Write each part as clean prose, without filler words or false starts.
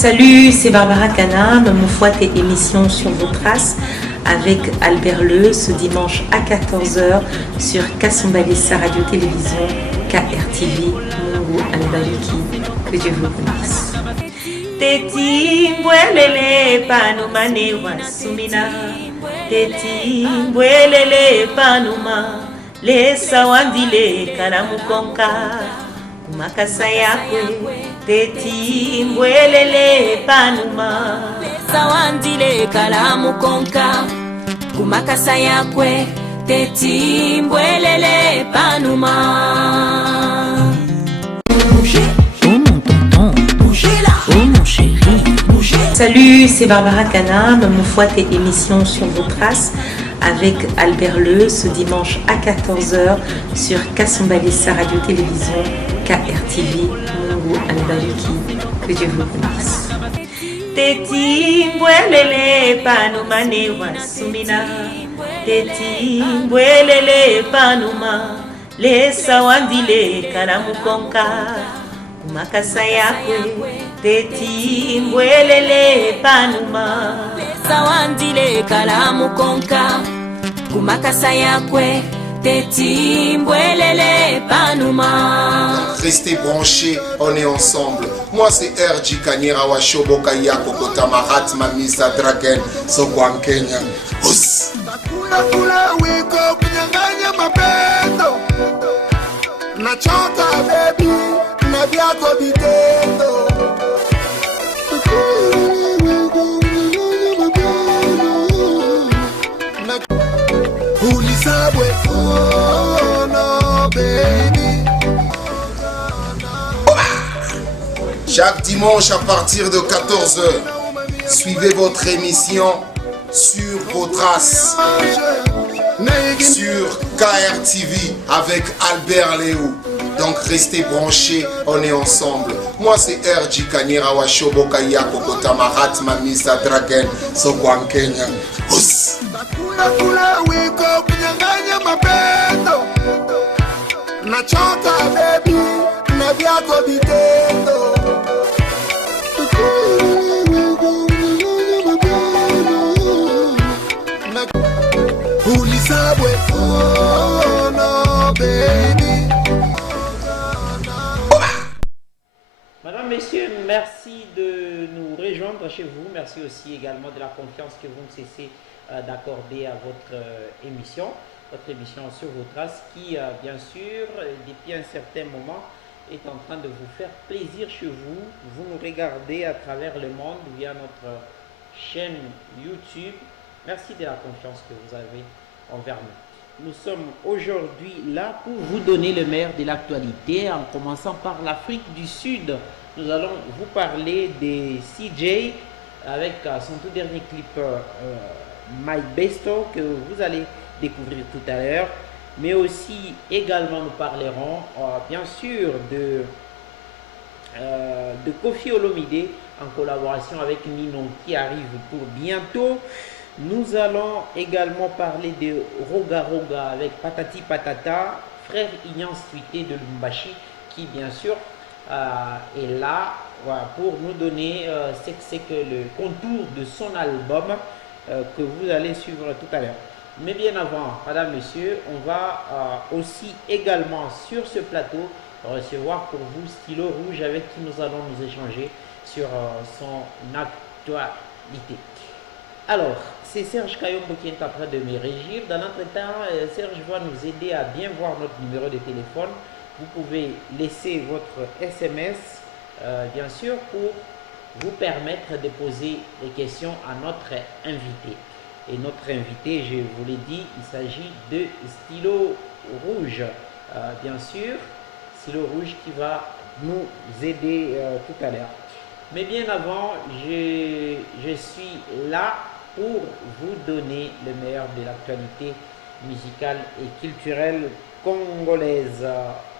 Salut, c'est Barbara Kana, Momofouat et émission sur vos traces avec Albert Leu ce dimanche à 14h sur Kasumbalesa Radio-Télévision, KRTV, Mungu Albaliki. Que Dieu vous bénisse. Teti mbwelele panuma ne wasumina. Teti mbwelele panuma lesa wandile kanamukonka kumakasa yakwe. Teti mbwelele panuma lesa wandile kanamukonka kumakasa yakwe. Teti mbwelele panuma. Salut, c'est Barbara Kana, Momofouat et émission sur vos traces avec Albert Leu ce dimanche à 14h sur Kasumbalesa Radio-Télévision, KRTV, Mungu Albaliki. Que Dieu vous bénisse. Teti mbwelele panuma ne wasumina. Teti mbwelele panuma lesa wandile kanamukonka kumakasa yakwe. Teti mbwelele panuma lesa wandile kanamukonka kumakasa yakwe. Teti mbwelele panuma. Restez branchés, on est ensemble. Moi c'est RJ Kanyera Washoboka Yako Kotamarat Mamisa Draken Sokwan Kenya. Us. Kula wiko kunyanganya mapendo. Nachoka baby, na vyako vitendo. Ulisabwe, oh no baby. Chaque dimanche à partir de 14h, suivez votre émission sur vos traces sur KRTV avec Albert Léo. Donc restez branchés, on est ensemble. Moi c'est RJ Kanyera Washoboka Yako Kotamarat Mamisa Draken Sokwan Kenya. Us. Kula wiko kunyanganya mapendo. Nachoka baby, na vyako vitendo. Ulisabwe, oh no baby. Madame, Messieurs, merci de nous rejoindre chez vous. Merci aussi également de la confiance que vous ne cessez d'accorder à votre émission sur vos traces qui, bien sûr, depuis un certain moment, est en train de vous faire plaisir chez vous. Vous nous regardez à travers le monde via notre chaîne YouTube. Merci de la confiance que vous avez envers nous. Nous sommes aujourd'hui là pour vous donner le meilleur de l'actualité, en commençant par l'Afrique du Sud. Nous allons vous parler des CJ avec son tout dernier clip My Besto que vous allez découvrir tout à l'heure. Mais aussi également nous parlerons bien sûr de Koffi Olomide en collaboration avec Ninon qui arrive pour bientôt. Nous allons également parler de Roga Roga avec Patati Patata, frère Ignan Tweeté de Lumbashi qui bien sûr est là pour nous donner ce que c'est que le contour de son album que vous allez suivre tout à l'heure. Mais bien avant, madame, monsieur, on va aussi également sur ce plateau recevoir pour vous Stylo Rouge avec qui nous allons nous échanger sur son actualité. Alors, c'est Serge Kayombo qui est en train de me régir. Dans l'entretemps, Serge va nous aider à bien voir notre numéro de téléphone. Vous pouvez laisser votre SMS, bien sûr, pour vous permettre de poser des questions à notre invité. Et notre invité, je vous l'ai dit, il s'agit de Stylo Rouge, bien sûr. Stylo Rouge qui va nous aider tout à l'heure. Mais bien avant, je suis là pour vous donner le meilleur de l'actualité musicale et culturelle congolaise.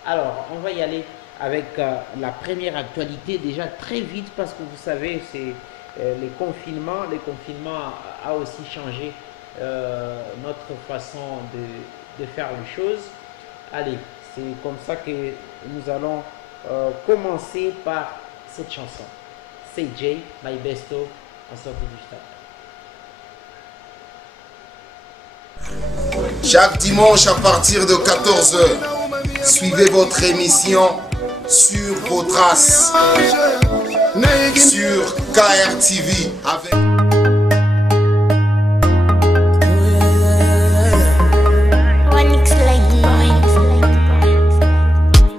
Alors, on va y aller avec la première actualité déjà très vite parce que vous savez, c'est les confinements. Le confinement a aussi changé notre façon de faire les choses. Allez, c'est comme ça que nous allons commencer par cette chanson. CJ, My Besto, en sortie du stade. Chaque dimanche à partir de 14h, suivez votre émission Sur vos traces sur KRTV avec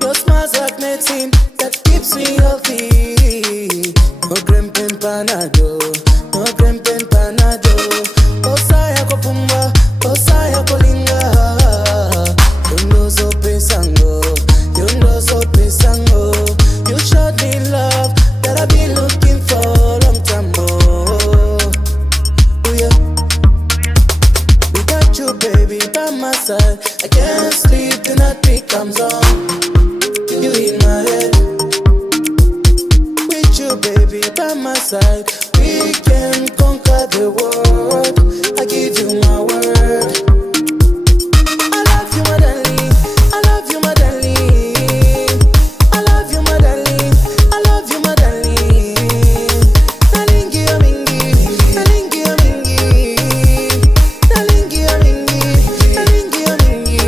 Your smile's like medicine that keeps me healthy. No grempen panado, no grempen panado. Osaya kopumba, osaya kolinga. Yondo so pesango, yondo so pesango. You showed me love that I've been looking for a long time. Oh yeah. Without you, baby, by my side, I can't sleep, the night becomes on. You in my head. With you, baby, by my side, we can conquer the world. I give you my word. I love you, my darling. I love you, my darling. I love you, my darling. I love you, my darling. Nalingi ya mingi, nalingi ya mingi, nalingi ya mingi, nalingi ya mingi.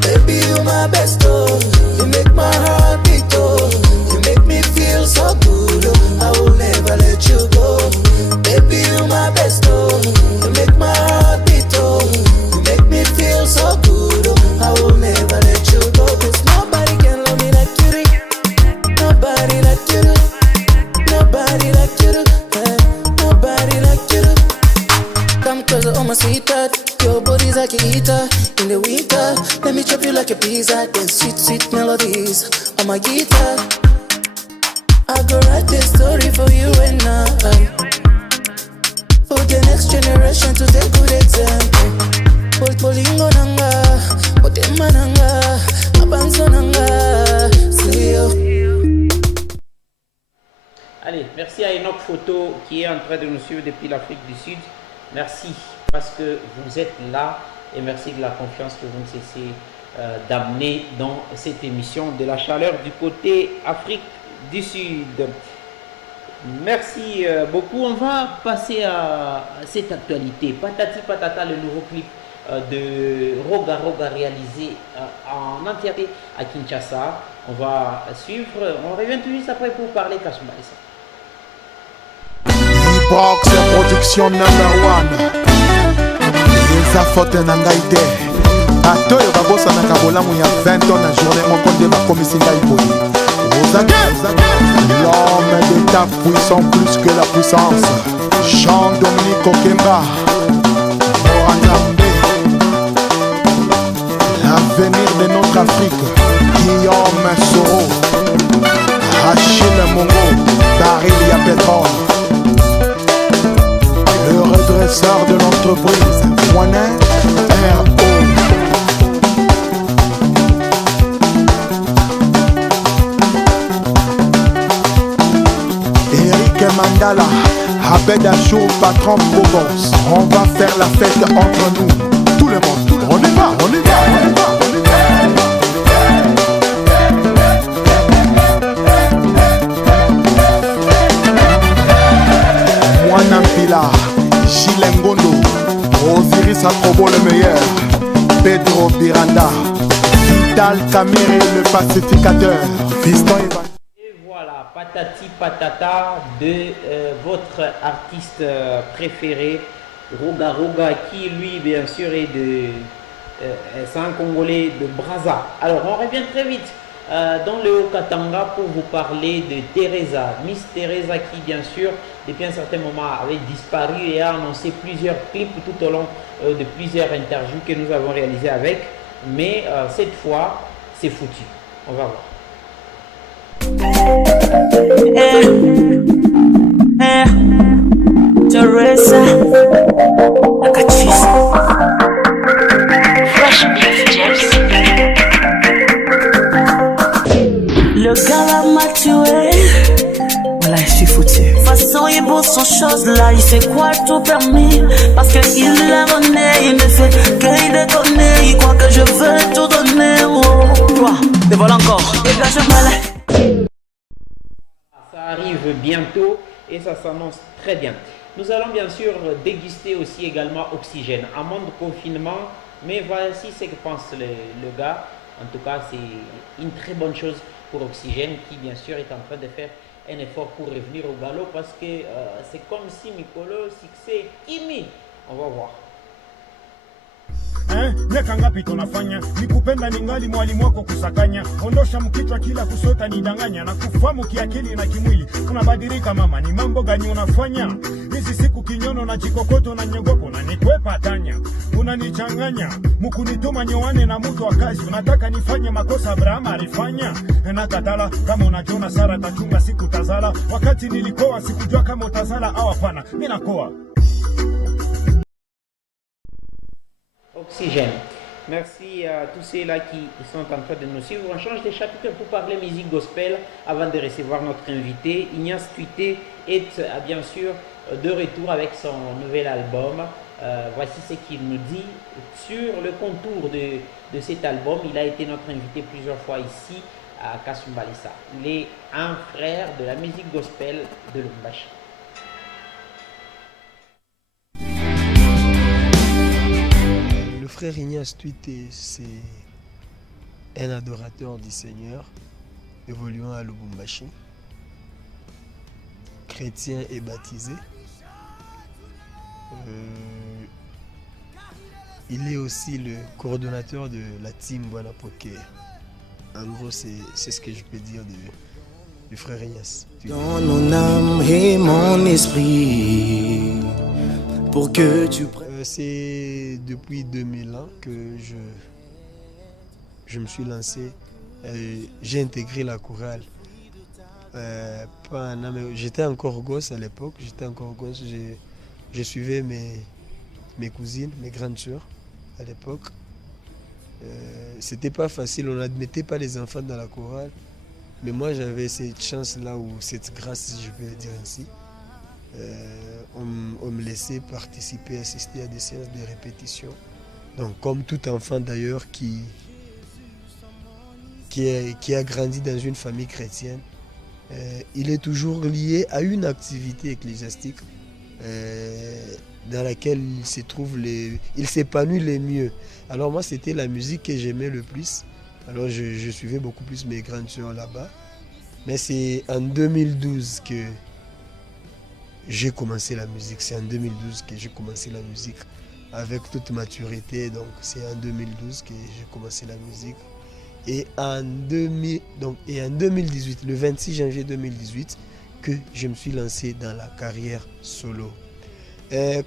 Baby, you my best, oh. You make my heart beat, oh. You make me feel so good, oh. I will never let you go. Baby, you my best, oh. You make my heart beat, oh. You make me feel so good, oh. I will never let you go. 'Cause nobody can love me like you do. Nobody like you do. Nobody like you do. Eh, nobody like you do. Come closer, oh my sweetheart. Your body's like a heater in the winter. Let me chop you like a pizza. Then sweet, sweet melodies on my guitar. I go write this story for you and I. For the next generation to take good example. Bolingo nanga, botema nanga, abanzo nanga. See you. Allez, merci à Enoch Photo qui est en train de nous suivre depuis l'Afrique du Sud. Merci parce que vous êtes là et merci de la confiance que vous ne cessez d'amener dans cette émission de la chaleur du côté Afrique du Sud. Merci beaucoup. On va passer à cette actualité. Patati Patata, le nouveau clip de Roga Roga réalisé en entièreté à Kinshasa. On va suivre. On revient tout juste après pour parler Kasumba. Box production number 1 eza faute na ngai te bato oyo babosanaka bolamu ya 20 ans na journée moko nde bakomisi ngai boye ozake l'homme d'état puissant plus que la puissance Jean-Dominique Okemba Morangambe l'avenir de notre Afrique Guillaume Soro Achille Mongo Barilia Pétrole le redresseur de l'entreprise, Moinet R.O. Eric Mandala, Abed Achou, patron Bobos. On va faire la fête entre nous. Tout le monde, on y va, on y va, on y va, on y va. Moanampila. Gilles Ngondo, Osiris Akobo le meilleur, Pedro Biranda, Vital Kamere le pacificateur, Fiston Evan. Et voilà, Patati Patata de votre artiste préféré, Roga Roga, qui lui bien sûr est c'est un Congolais de Brazza. Alors on revient très vite dans le Haut-Katanga pour vous parler de Teresa, Miss Teresa qui bien sûr depuis un certain moment avait disparu et a annoncé plusieurs clips tout au long de plusieurs interviews que nous avons réalisées avec, mais cette fois c'est foutu. On va voir. Teresa, Fresh Messages. Le gars là m'a tué. Voilà, je suis foutu. Façon, il bosse son chose là, il sait quoi tout permis. Parce qu'il l'a donné, il ne fait qu'il déconne. Il croit que je veux tout donner. Oh, toi, te voilà encore. Et là, je me lève. Ça arrive bientôt et ça s'annonce très bien. Nous allons bien sûr déguster aussi également Oxygène. En mode confinement, mais voici ce que pense le gars. En tout cas, c'est une très bonne chose pour Oxygène qui bien sûr est en train de faire un effort pour revenir au galop parce que c'est comme si Mikolo succès Kimi. On va voir. Miaka ngapi tunafanya nikupenda ningali mwalimu wako kusakanya, ondosha mkichwa kila kusota nidanganya, na kufamu kiakili na kimwili unabadilika mama, ni mambo gani unafanya hizi siku? Kinyono na chikokoto na nyongoko na nikwepa tanya, unanichanganya mukunituma nyoane na mtu wa kazi, unataka nifanye makosa Abraham alifanya na katala. Kama unajona Sara tachunga siku tazala, wakati nilikoa sikujua kama utazala au hapana, mimi nakoa. Oxygène. Merci à tous ceux-là qui sont en train de nous suivre. On change de chapitre pour parler musique gospel avant de recevoir notre invité. Ignace Tuité est bien sûr de retour avec son nouvel album. Voici ce qu'il nous dit sur le contour de cet album. Il a été notre invité plusieurs fois ici à Kasumbalesa. Il est un frère de la musique gospel de Lubumbashi. Le frère Ignace Tuité, c'est un adorateur du Seigneur, évoluant à Lubumbashi, chrétien et baptisé. Il est aussi le coordonnateur de la team Buanapoke. En gros, c'est ce que je peux dire du frère Ignace Tuité. Dans mon âme et mon esprit, pour que tu c'est depuis 2001 que je me suis lancé. J'ai intégré la chorale. J'étais encore gosse à l'époque. Je suivais mes cousines, mes grandes sœurs à l'époque. C'était pas facile, on n'admettait pas les enfants dans la chorale. Mais moi j'avais cette chance-là, ou cette grâce, si je peux le dire ainsi. On me laissait participer, assister à des séances de répétition. Donc comme tout enfant d'ailleurs qui a grandi dans une famille chrétienne, il est toujours lié à une activité ecclésiastique dans laquelle il s'épanouit le mieux. Alors moi c'était la musique que j'aimais le plus. Alors je suivais beaucoup plus mes grandes sœurs là-bas. Mais c'est en 2012 que j'ai commencé la musique. C'est en 2012 que j'ai commencé la musique avec toute maturité. Donc c'est en 2012 que j'ai commencé la musique. Et en 2018, le 26 janvier 2018, que je me suis lancé dans la carrière solo.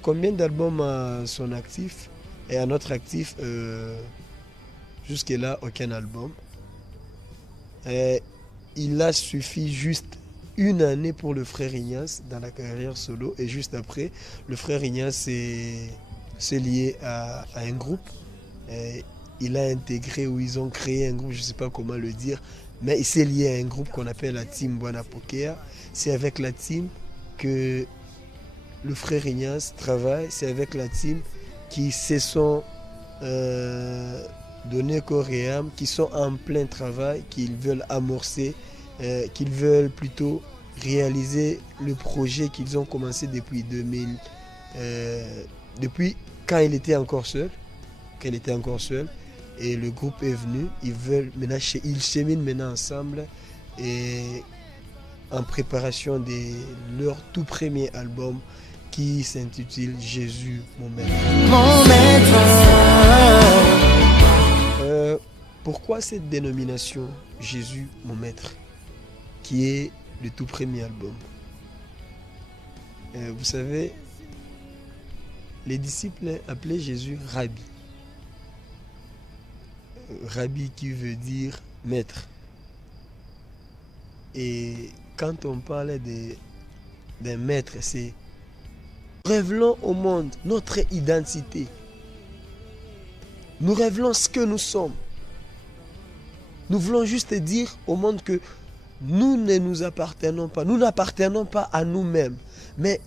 Combien d'albums à son actif? Et à notre actif, jusque-là, aucun album. Il a suffi juste une année pour le frère Ignace dans la carrière solo, et juste après, le frère Ignace s'est lié à un groupe. Il a intégré, ou ils ont créé un groupe, je ne sais pas comment le dire, mais il s'est lié à un groupe qu'on appelle la team Buanapoke. C'est avec la team que le frère Ignace travaille, c'est avec la team qui se sont donné corps et âme, qui sont en plein travail, qu'ils veulent amorcer, qu'ils veulent plutôt réaliser le projet qu'ils ont commencé depuis depuis quand il était encore seul. Et le groupe est venu, ils cheminent maintenant ensemble et en préparation de leur tout premier album qui s'intitule Jésus mon maître. Pourquoi cette dénomination Jésus mon maître, qui est le tout premier album? Vous savez, les disciples appelaient Jésus Rabbi. Rabbi qui veut dire maître. Et quand on parle d'un maître, c'est nous révélons au monde notre identité. Nous révélons ce que nous sommes. Nous voulons juste dire au monde que nous ne nous appartenons pas. Nous n'appartenons pas à nous-mêmes, mais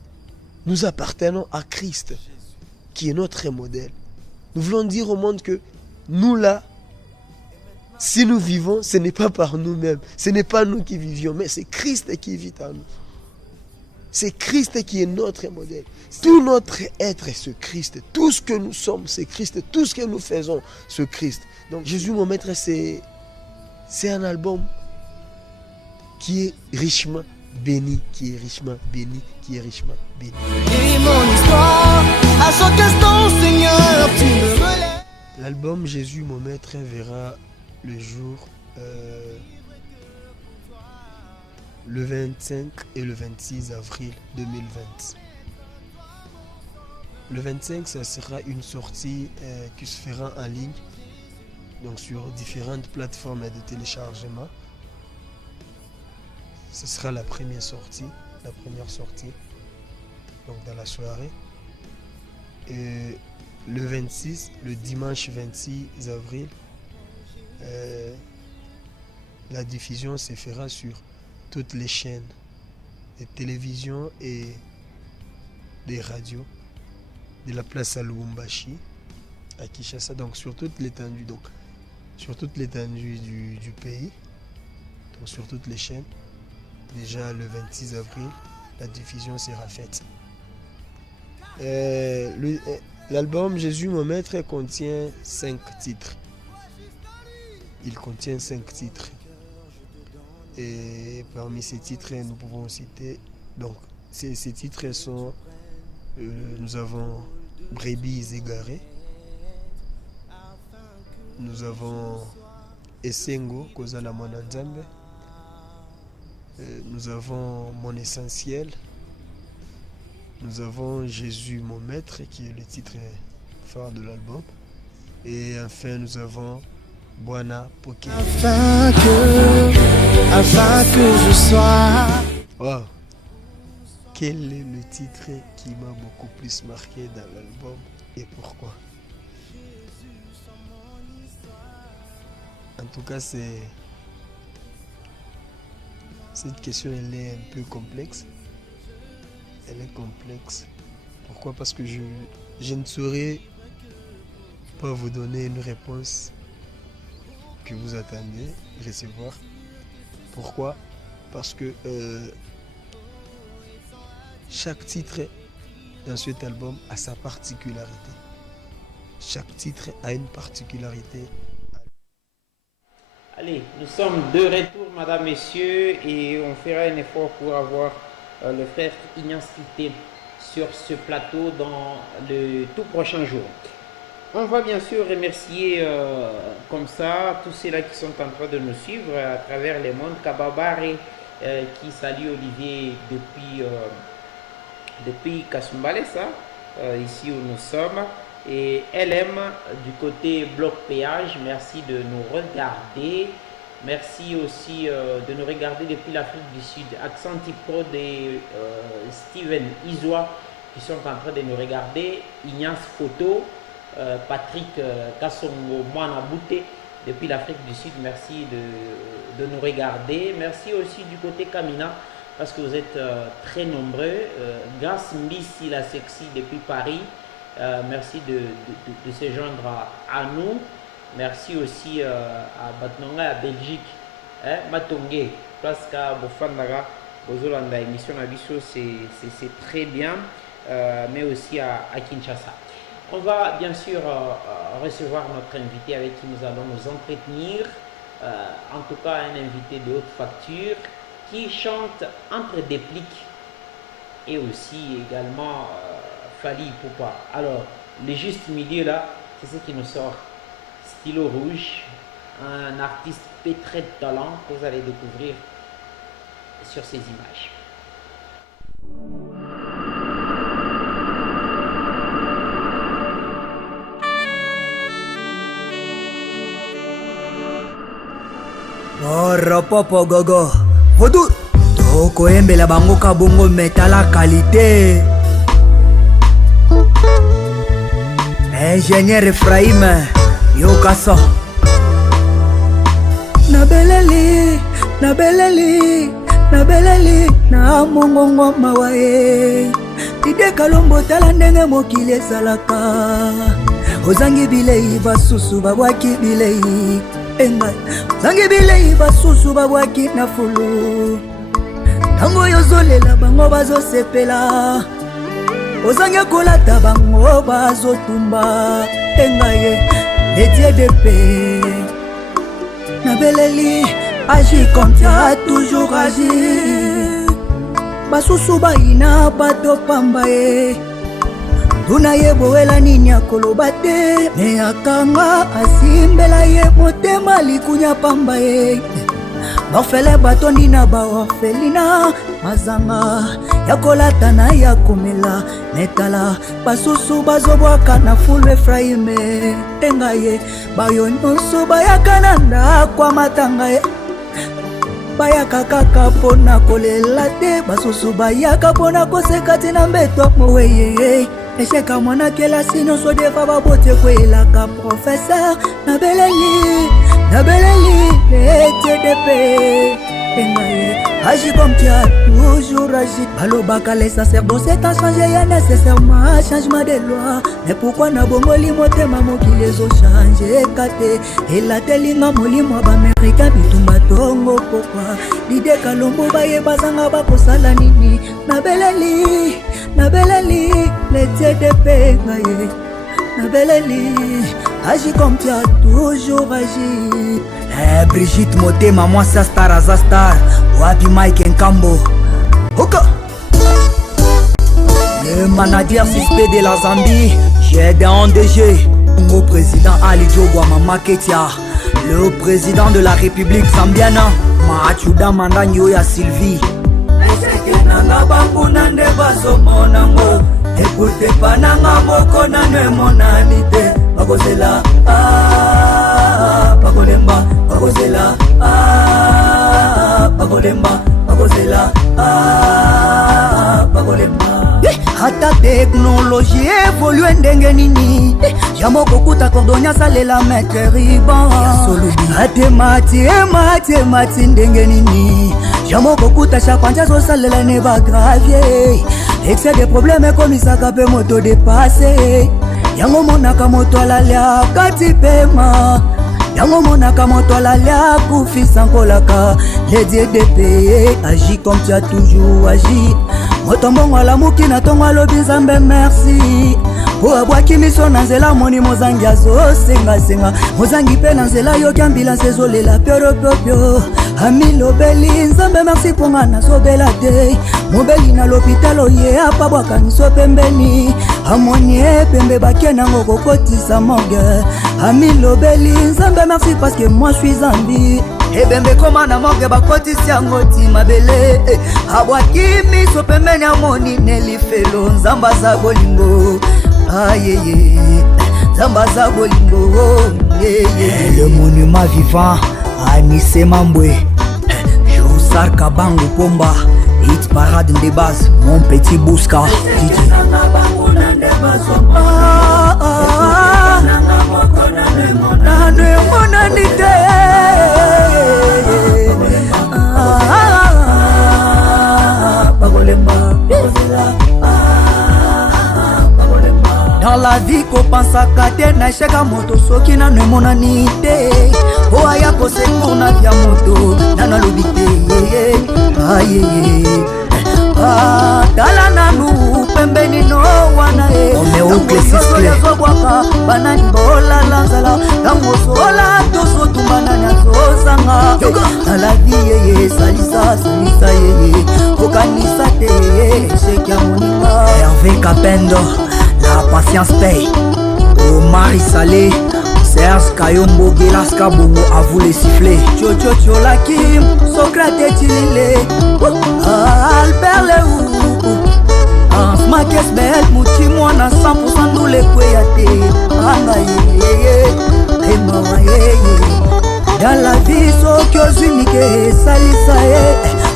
nous appartenons à Christ, qui est notre modèle. Nous voulons dire au monde que nous là, Si nous vivons, ce n'est pas par nous-mêmes. Ce n'est pas nous qui vivions, mais c'est Christ qui vit en nous. C'est Christ qui est notre modèle. Tout notre être est ce Christ. Tout ce que nous sommes, c'est Christ. Tout ce que nous faisons, c'est Christ. Donc Jésus, mon maître, c'est un album qui est richement béni, qui est richement béni, qui est richement béni. Et mon histoire, à chaque instant, Seigneur, tu me relèves. L'album Jésus, mon maître, verra le jour le 25 et le 26 avril 2020. Le 25, ça sera une sortie qui se fera en ligne, donc sur différentes plateformes de téléchargement. Ce sera la première sortie, donc dans la soirée. Et le 26, le dimanche 26 avril, la diffusion se fera sur toutes les chaînes de télévision et des radios de la place à Lubumbashi, à Kinshasa, donc sur toute l'étendue, du pays, donc sur toutes les chaînes. Déjà le 26 avril, la diffusion sera faite. L'album Jésus mon maître contient 5 titres. Il contient 5 titres. Et parmi ces titres, nous pouvons citer. Donc, ces titres sont. Nous avons Brebis égarées. Nous avons Essengo, Kozala Monanzambe. Nous avons Mon essentiel. Nous avons Jésus mon maître, qui est le titre phare de l'album. Et enfin, nous avons Bwana Poké. Afin que je sois. Wow. Quel est le titre qui m'a beaucoup plus marqué dans l'album et pourquoi? En tout cas, cette question, elle est un peu complexe. Elle est complexe. Pourquoi? Parce que je ne saurais pas vous donner une réponse que vous attendez recevoir. Pourquoi? Parce que chaque titre dans cet album a sa particularité. Chaque titre a une particularité. Allez, nous sommes de retour, mesdames, messieurs, et on fera un effort pour avoir le frère Ignace Quitté sur ce plateau dans le tout prochain jour. On va bien sûr remercier comme ça tous ceux-là qui sont en train de nous suivre à travers les mondes. Kababare qui salue Olivier depuis Kasumbalesa, ici où nous sommes. Et LM du côté bloc péage, merci de nous regarder. Merci aussi de nous regarder depuis l'Afrique du Sud. Accentipod et Steven Isoa qui sont en train de nous regarder. Ignace Photo, Patrick Kassongo Moanabouté depuis l'Afrique du Sud, merci de nous regarder. Merci aussi du côté Kamina parce que vous êtes très nombreux. Gas Mbisi la sexy depuis Paris. Merci de se joindre à nous. Merci aussi à Batnonga, à Belgique, Matongé, Plaska, Bofandaga, Bozolanda, émission Abisso, c'est très bien, mais aussi à Kinshasa. On va bien sûr recevoir notre invité avec qui nous allons nous entretenir, en tout cas un invité de haute facture qui chante entre des pliques et aussi également Fali Poupa. Alors, le juste milieu là, c'est ce qui nous sort. Stylo Rouge, un artiste pétré de talent que vous allez découvrir sur ces images. Popo gogo Rodur Toko embela bango kabongo metala qualité. Ingénieur Ephraim Yokaso Nabeleli na mongongo mawae Tide kalombo tala ndenge mokili esalaka Ozangi bilei basusu babwaki bilei engai ozangi bilei basusu babwaki na fulu ntango yozolela bango bazosepela ozangi kolata bango bazotumba engai Dédié de paix nabeleli agis comme tu as toujours agi basusu baina bato pamba ye tuna ye boela nini akoloba te me akanga asimbela ye motema likunya pamba ye bafele batondi na baorfelina mazanga ya kolata na ya komela netala basusu bazobwaka na fulu Efraime tenga ye bayo nyonso bayaka na ndako matanga ye bayaka kaka mpona kolela te basusu bayaka mpona koseka te na mbeto moweye esheka mwana kelasi nyonso defa babote kwelaka professeur nabeleli TDP agis comme tu as toujours agi balobaka les sacerdoces a changé ya nécessairement changement de loi mais pourquoi na bongoli motema mokili ezochange kate elatelinga molimo ya baaméricain bitumba tongo pokwa lide kalombo baye bazanga bakosala nini nabeleli le TDP ngaye nabeleli agis comme tu as toujours agi Brigitte Motema, moi ça star aza star wapi Mike Nkambo Oka le manager suspect de la Zambie j'ai des DG Congo président Ali Jogwa Mama Ketia le président de la République zambiana Machuda Mandanyo ya Sylvie nanga bambuna nde bazomonango ekute pananga moko nane monanite bakozela bakolemba bakozela bakozela bakolemba ata teknologie evolue ndenge nini jamoko kuta kordonya salela maître riban ate mati ndenge nini jamoko kuta chakwanja zosalela ne bagravie excès de problème ekomisaka mpe moto dépassé yango monaka moto alalia kati pema yango monaka moto alalia kufisa nkolaka ledie de paye agis comme tu as toujours agi moto mbongo alamuki na ntongo alobi nzambe merci po abwaki miso na nzela moni mozangi azosengasenga mozangi mpe na nzela yoki ambulance ezolela piopio amilobeli nzambe merci mponga nazobela te mobeli na lopitalo ye apabwakaniso pembeni amoni pembe bakie nango kokotisa morgue amilobeli nzambe merci parce que moi je suis zambi ebembe koma na morgue bakotisi yango timabele abwaki miso pembeni amoni nelifelo nzamba za bolingo ayeye nzamba za bolingo le monument vivant Anissé Mambwe Joussar Kabango Pomba Hit parade de base mon petit Bouska DJ dans la vie kopensaka te na esheka moto soki nano emonani te po aya kosekour na via moto nano alobi te ayeye tala nanu pembeni no wana ezobwaka banani bolala nzala ntango osola tozotumba nani azozanga na la vie yeye salisa yeye kokanisa te esheki ya moninga Hervé Kapendo la patience paye Omar Salé Serge Kayombo Gelas Kabongo à vous les siffler Chocho Lakim Socrate Chilile Albert Leou Hans Makes Bel Mouti Mwana 100% nous les kweyate Anga yeye Ema yeye dans la vie Sokyo Zunike Salisa ye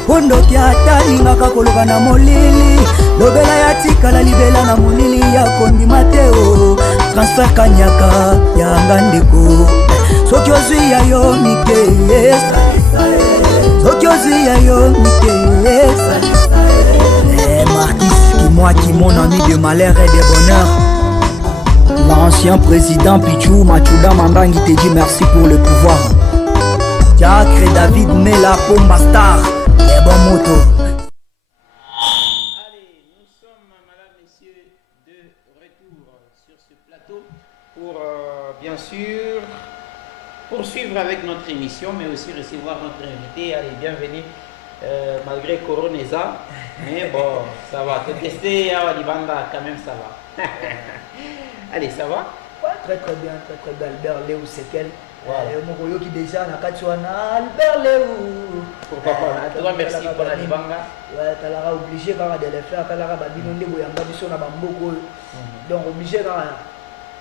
pondoki atalingaka koloba na molili lobela ya tikala libela na molili ya kondima teo transfer kanyaka ya ngandeko soki ozwi ya yo mike soki ozwi ya yo mike Marquis mon ami de malheur et de bonheur l'ancien président Pichou Machuda Mandangi te dit merci pour le pouvoir Diacre David Mela Pomba Star. Les bons motos. Allez, nous sommes, madame, messieurs, de retour sur ce plateau pour, bien sûr, poursuivre avec notre émission, mais aussi recevoir notre invité. Allez, bienvenue, malgré Coroneza. Mais bon, ça va. Te tester à Walibanda, quand même, ça va. Allez, ça va? Ouais, très bien, Albert Léo Sekel. Mon qui déjà na Katsuana, Albert Léo. Pourquoi pas? En tout cas, merci pour la Libanga. Ouais, tu as obligé de le faire, tu as obligé de donc obligé de.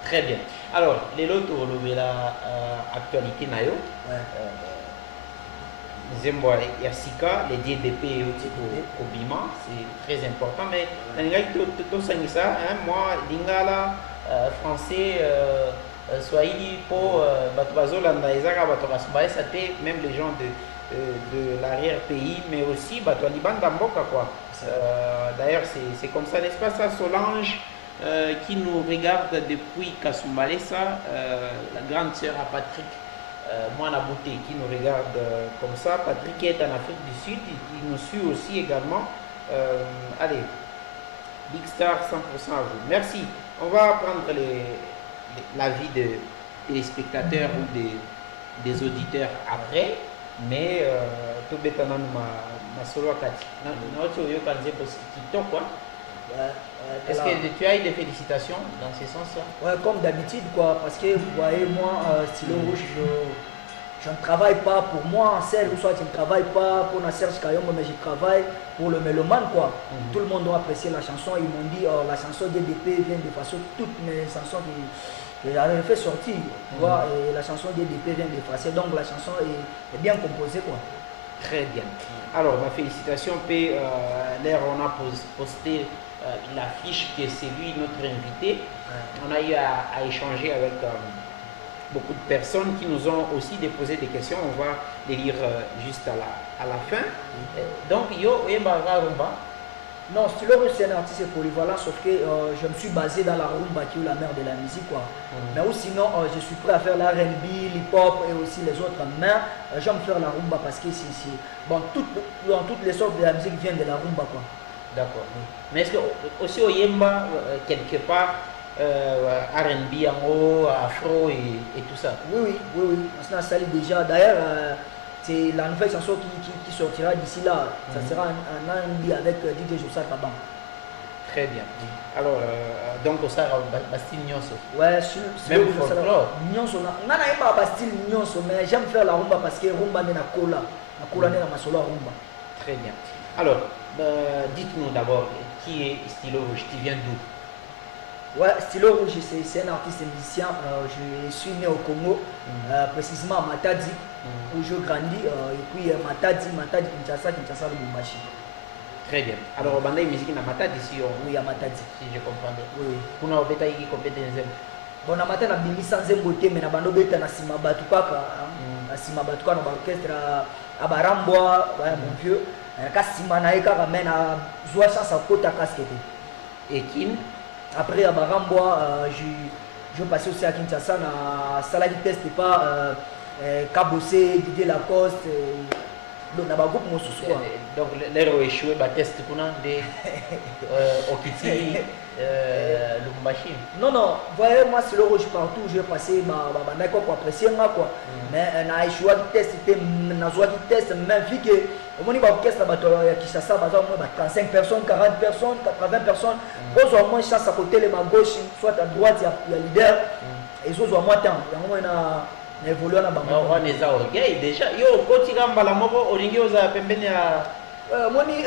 Très bien. Alors, les lots de l'actualité, Nayo. Zembo Yassika, les DDP et au Bima, c'est très important. Mais moi, Lingala, français, Swahili, pour Batouazolanda, même les gens de l'arrière-pays, mais aussi Batoualiban Damboka, quoi. D'ailleurs, c'est comme ça, n'est-ce pas ça, Solange? Qui nous regarde depuis Kasumbalesa, la grande sœur à Patrick Moana Bouté, qui nous regarde comme ça. Patrick est en Afrique du Sud, il nous suit aussi également. Allez, Big Star 100% à vous. Merci. On va prendre l'avis des téléspectateurs ou des auditeurs après, mais tout bêtement, ma solo à Kati. Quoi. Est-ce que tu as eu des félicitations dans ce sens-là? Ouais, comme d'habitude, quoi, parce que vous voyez, moi, Stylo Rouge, je ne travaille pas pour moi en scène, ou soit je ne travaille pas pour Serge Kayombo, mais je travaille pour le mélomane, quoi. Tout le monde doit apprécier la chanson. Ils m'ont dit, la chanson DDP vient de façon toutes mes chansons que j'avais fait sortir, tu vois, et la chanson DDP vient d'effacer, donc la chanson est bien composée, quoi. Très bien. Alors, ma félicitation, l'air on a posté l'affiche que c'est lui notre invité. On a eu à échanger avec beaucoup de personnes qui nous ont aussi déposé des questions. On va les lire juste à la fin. Donc, Yo Yemba Rumba. Non, Stylo Rouge, c'est un artiste polyvalent, sauf que je me suis basé dans la rumba qui est la mère de la musique, quoi. Mais ou sinon, je suis prêt à faire la R&B, l'hip-hop et aussi les autres. Mais j'aime faire la rumba parce que bon, toutes les sortes de la musique viennent de la rumba, quoi. D'accord. Mais est-ce que aussi au Yemba, quelque part, R&B, afro et tout ça? Oui. On a salé déjà. D'ailleurs, c'est la nouvelle chanson qui sortira d'ici là. Ça sera un R&B avec DJ Jossar Taban. Très bien. Alors, donc, au Sahara, Bastille Nyonso. Ouais, même folklore. Nyonso, on a pas Bastille Nyonso, mais j'aime faire la rumba parce que rumba n'est na cola. La cola n'est ma solo rumba. Très bien. Alors, dites-nous d'abord, qui est Stylo Rouge? Qui vient d'où? Ouais, Stylo Rouge, c'est un artiste musicien. Je suis né au Congo, précisément à Matadi, où je grandis. Et puis Matadi, Kinshasa, Lubumbashi. Très bien. Alors, on a une musique à Matadi ici. Oui, à Matadi. Si je comprends bien. Oui. Pour nous, on a une compétence. Bon, na matin na bimi sans beauté, mais na bando beta na sima batukaka, na sima batuka na orchestre à Barambwa, mon vieux. Ka sima na eka mais na joie chance à kota casquette. Et Kin? Après à Barambwa, je passais aussi à Kinshasa na salle de test pas Kabosé, Didier Lacoste. Donc na ba groupe mo susu quoi. Donc l'héros échoué ba test kuna de Okiti Lubumbashi. Non, voyez moi c'est le rouge partout, je vais passer na ko apprécier moi quoi. Mais na échoué test c'était na joie de test même vu que au moins ba orchestre ba Kinshasa ba moins 35 personnes, 40 personnes, 80 personnes. Ils ont moins chance à côté les ma gauche, soit à droite il y a leader. Et ils ont moins temps. Il y a moins na évoluer na bango. On est à orgueil déjà. Yo kotika mbala moko olingi oza pembeni ya moni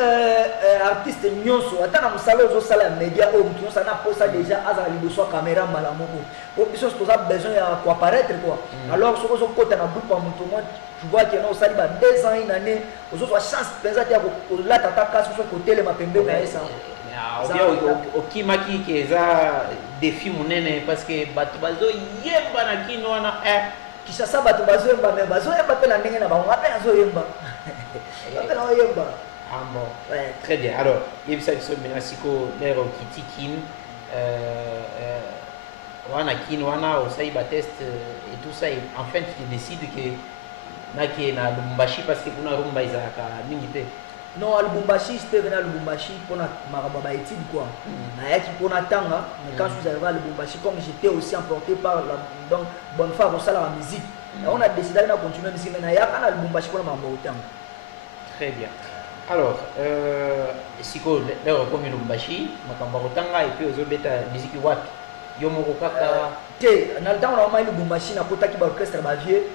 artiste nyonso ata na musala ozo sala média o mutu nyonso na posa déjà aza liboso caméra mbala moko. O biso tu as besoin ya quoi apparaître quoi. Alors ce ozo kota na groupe ya mutu moi tu vois que non sali ba 2 ans une année ozo soit chance penza ya ko la tata kaso so côté le mapembe na esa. Okimaki ki eza défi munene parce que bato bazo yemba na kino wana Kinshasa bato bazoyemba mais bazoyemba pe na ndenge na bango ape nazoyemba ape naoyemba. Ah bon, ouais. Très bien. Alors, yebisa biso mena siko lero kitikin wana kin wana osai ba test et tout ça et enfin tu décides que naki na Lubumbashi parce que kuna rumba izaka mingi te. Non, à Lubumbashi, j'étais venu à Lubumbashi pour ma étude quoi. Pour Tanga, mais quand je suis arrivé à Lubumbashi, comme j'étais aussi emporté par la bonne femme au salon de musique, on a décidé de continuer ici. Mais il y a à Lubumbashi pour ma Très bien. Alors, si vous avez reconnu Lubumbashi, Tanga et puis aux autres musique wapi. Yomoko kaka. Dans le temps on a eu Lubumbashi, on a porté qui orchestre bavier.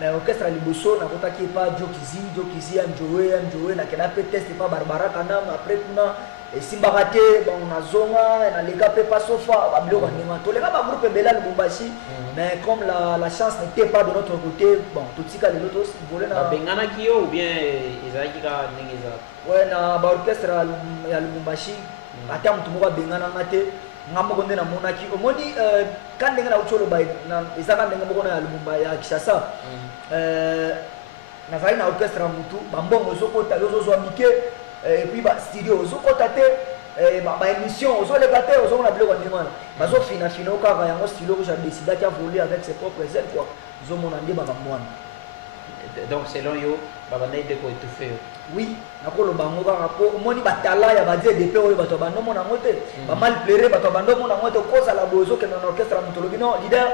Mais l'orchestre à Liboso, on a contacté pas Jokizi, Mjoe, na kena pe test pas Barbara Kanam, après kuna Simbarate, on a Zonga, on a les gars pas sofa, Ablo Wanema. Tous les gars groupe Bela Lubumbashi, mais comme la chance n'était pas de notre côté, bon, tout ce cas les autres voulaient na Bengana Kyo ou bien Isaki ka Nengeza. Ouais, na orchestre à Lubumbashi, à terme tout le monde Bengana Mate. Ngamokonde na monaki omoni quand ndenge na utolo ba na ezaka ndenge moko na Lumumba ya Kinshasa na vai na orchestre mutu bambongo zokota zozwa mike et puis ba studio zokota te ba émission ozoleka te ozona biloko ndimana bazo fina okaka yango studio ko ja décida qui a volé avec ses propres ailes quoi zomona ndi ba mwana. Donc selon yo babandai de ko étouffé. Oui, nakolo bango kaka po omoni batala ya badie de pe oyo bato bando mona ngote ba mal plaire bato bando mona ngote koza la bozo ke na orchestre mutolobi non leader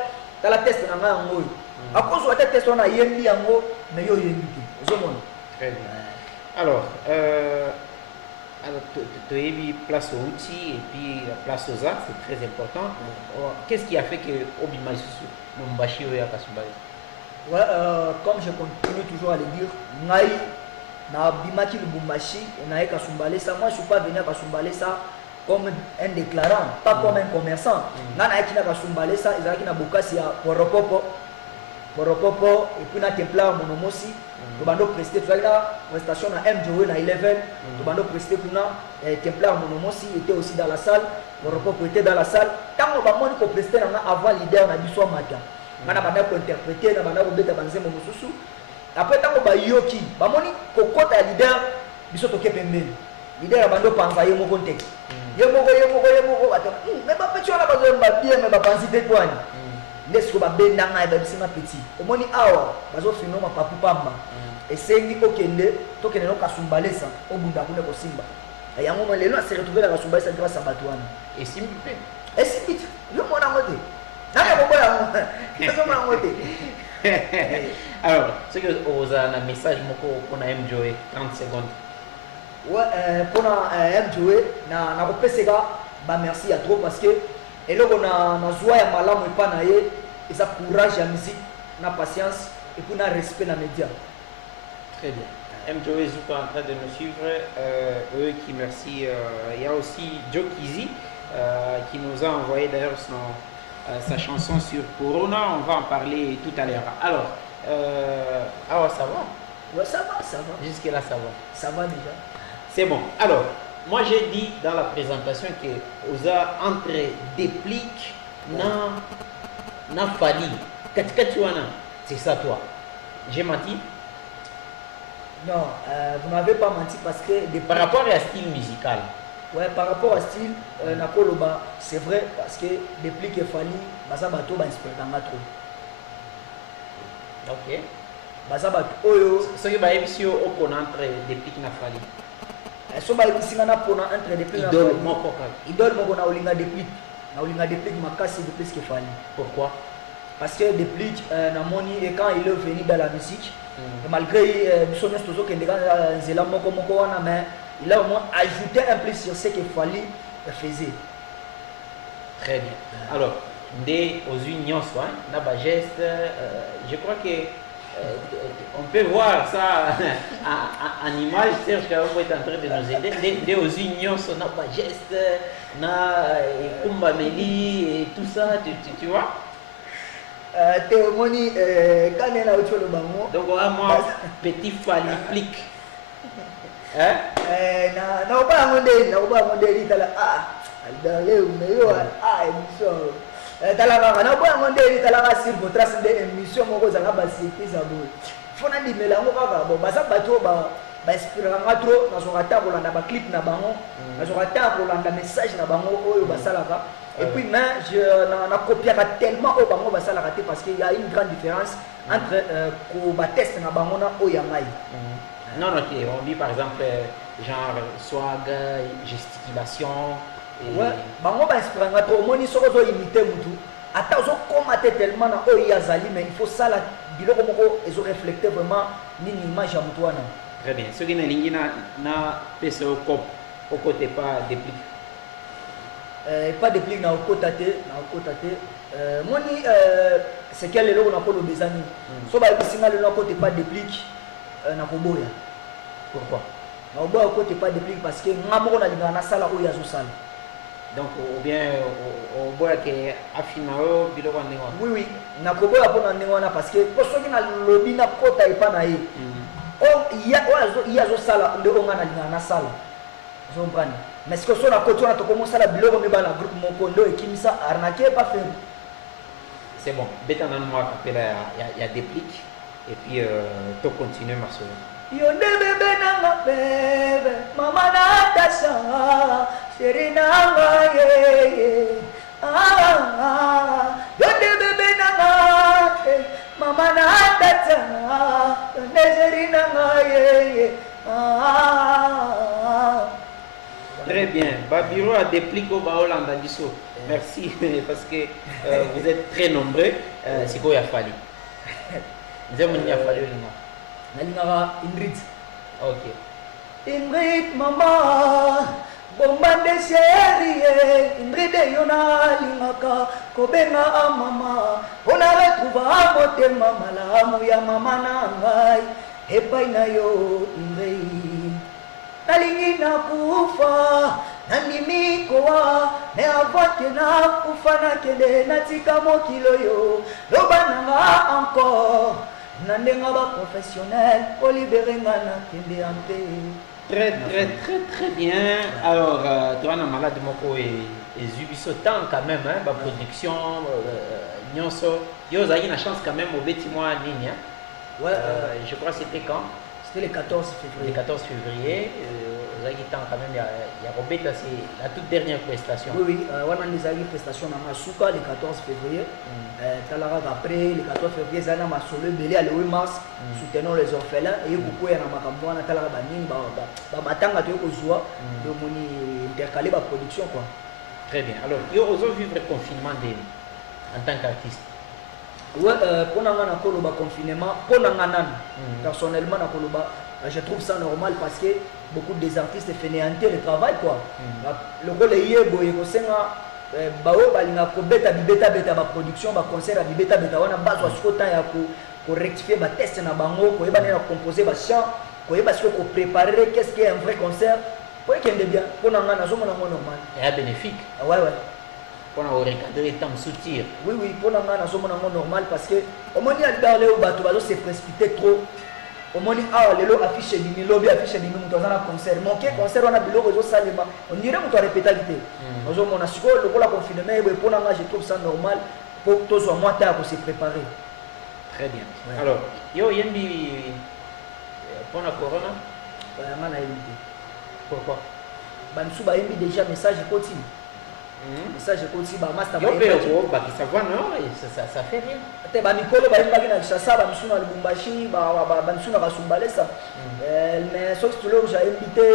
tala test na nga ngoyo akozo ate test na yembi yango mais yo yembi ozo mona. Très bien. Alors tu as mis place aux outils et puis place aux arts, c'est très important. Qu'est-ce qui a fait que Obima Isusu Lubumbashi oya Kasumbalé? Ouais, comme je continue toujours à le dire, ngai na bimaki Lubumbashi na Kasumbalé ça, moi je suis pas venu à Kasumbalé ça comme un déclarant, pas comme un commerçant. Nga na yaki na Kasumbalé ça, ils na bokasi ya Poropopo et puis na Templar Monomosi, to bando prester tu la prestation na MJO na 11, to bando prester kuna Templar Monomosi était aussi dans la salle, Poropopo était dans la salle. Tant ba moni ko prester na avant leader na biso matin. Mana banda ko interpréter na banda ko beta banzemo mususu. Après tant ba yoki, ba moni kokota leader biso toke pembeni. Leader ya bando panza ye moko nteki. Ye moko bato. Mais ba petit on a besoin ba bien mais ba panzi te twani. Lesko ba benda ngai ba bisima petit. Omoni awa bazo fino ma papu pamba. Esengi okende tokende no Kasumbalé ça obunda kuna ko simba. Yango no lelo se retrouver na Kasumbalé ça grâce à Batouane. Et Simbi pe. Et Simbi. Yo mona ngote. Alors, c'est que vous avez un message pour la MJO 30 secondes. Ouais, pour la MJO, na repesega, bah merci à trop parce que et là on a joie ya malamu et pas naie, et ça courage à musique, na patience et puis na respect na média. Très bien. MJO est en train de nous suivre. Eux qui merci. Il y a aussi Joe Kizi qui nous a envoyé d'ailleurs sa chanson sur Corona, on va en parler tout à l'heure. Alors, ça va? Ouais, ça va. Jusque là, ça va. Ça va déjà. C'est bon. Alors, moi j'ai dit dans la présentation que vous avez entre déplique, na fali. C'est ça toi. J'ai menti? Non, vous n'avez pas menti parce que... Par rapport à style musical. Ouais, par rapport à style, Nakoloba, c'est vrai parce que depuis qu'il fallait, Baza Bato va inspirer dans trop. Ok. Baza Bato, Oyo. Ce qui va être au pont entre depuis qu'il a fallu. Ce qui va être ici, on a pont entre depuis qu'il a fallu. Idole, mon a olinga depuis. Na olinga depuis ma casse depuis ce qu'il fallait. Pourquoi? Parce que depuis, Namoni, et quand il est venu dans la musique, malgré nous sommes tous qui sont Zéla Moko Moko, mais il a au moins ajouté un plus sur ce qu'il fallait faire. Très bien. Alors, dès aux unions, là, geste, je crois que on peut voir ça en image. Serge Karambo est en train de nous aider. Dès aux unions, on a geste, na Kumba Meli et tout ça, tu vois. Théomoni, quand elle a autre le bango. Donc, moi, petit faliplique. Hein? Na pas monter, il tala Albert Meyo émission. Tala na pas monter, il tala sur votre trace de émission moko za ba cité za bo. Fona di melango kaka bon basa bato ba inspiranga trop na so rata kolanda ba clip na bango, na so rata kolanda message na bango oyo basalaka. Et puis, mais je n'ai copié tellement au bango ça la raté parce qu'il y a une grande différence entre le test na bango na oyamai. Non, non, on dit par exemple genre swag, gesticulation. Ouais, bango ba inspiranga to moni soko zo imiter mutu. Ata zo commater tellement na oyazali mais il faut ça la biloko moko ezo refléter vraiment nini image ya mutu wana. Très bien. Ce qui est lingi na PCO cop au côté pas déplique. Pas déplique na côté moni c'est quel est le on a pour le bezani. So ba bisinga le côté pas déplique na koboya. Pourquoi? Na koboya côté pas déplique parce que ngamo na linga na sala o yazo sala. Donc ou bien au boya que afimao biloko ndengwa. Oui oui, na koboya pona ndengwa na parce que pour ceux qui na lobby na kota ipa na ye. Il y a zo sala de onga na linga na sala. Vous comprenez? Mais ce que sur la côte on a commencé à la biloko me ba la groupe mon kondo et qui misa arnaquer pas faire. C'est bon. Beta nan moi il y a déplique et puis tu continues ma soeur. Yonde bébé nanga bébé mama Natasha chérie nanga ye yonde bébé nanga mama Natasha yonde chérie nanga ye Très bien. Babiro a dépliqué au Baolanda Disso. Merci parce que vous êtes très nombreux. C'est quoi il a fallu? Nous avons fallu Nalingara Ingrid. Ok. Ingrid mama bombande chérie Ingrid yona lingaka kobenga a mama on a retrouvé motema malamu ya mama nangai epai na yo Ingrid nalingi na kufa nandimi koa me avote na kufa na kende natika mokilo yo loba nanga encore nandenga ba professionnel o libérer ngana kende ampe. Très bien. Alors tu as un malade moko et Zubiso tant quand même hein, ba production nyonso yo za une chance quand même au beti moi ligne hein. Ouais, je crois c'était quand? C'était le 14 février. Le 14 février, Zagi temps quand même, il y a Robert, c'est la toute dernière prestation. Oui, on a des prestations à Masuka le 14 février. Talara après, le 14 février, Zana Masole, Belé, le 8 mars, soutenons les orphelins. Et beaucoup de Makamboana, Talara Banin, Batanga, Ozua, de Moni intercalé la production. Très bien. Alors, il y a aussi vivre le confinement en tant qu'artiste. Ouais, pour le confinement, pour personnellement, je trouve ça normal parce que beaucoup des artistes font néantir le travail. Le rôle est la production, le concert, on a besoin de temps pour rectifier les tests, pour composer les chants, pour préparer qu'est-ce qu'est un vrai concert. Pour qu'il y ait bien, pour normal. Et bénéfique. Ouais. Pour recadrer tant soutien. Oui, pour normal parce que au moins il y a parlé au bateau, se précipiter trop. Au moins les lots affichent des lobby affichent des nous dans un concert. Manqué concert on a bilo réseau salima. On dirait qu'on doit répéter l'idée. Nous on a suivi le la confinement et pour je trouve ça normal pour tous au moins tard pour se préparer. Très bien. Alors, yo yembi pour la corona. Pourquoi? Bansuba yembi déjà message continue. Ça je continue ba master ba ça va non ça fait rien te ba mikolo ba yimba kina Kinshasa ba misuna Lubumbashi ba misuna ka Sumbalesa mais sauf que là j'ai invité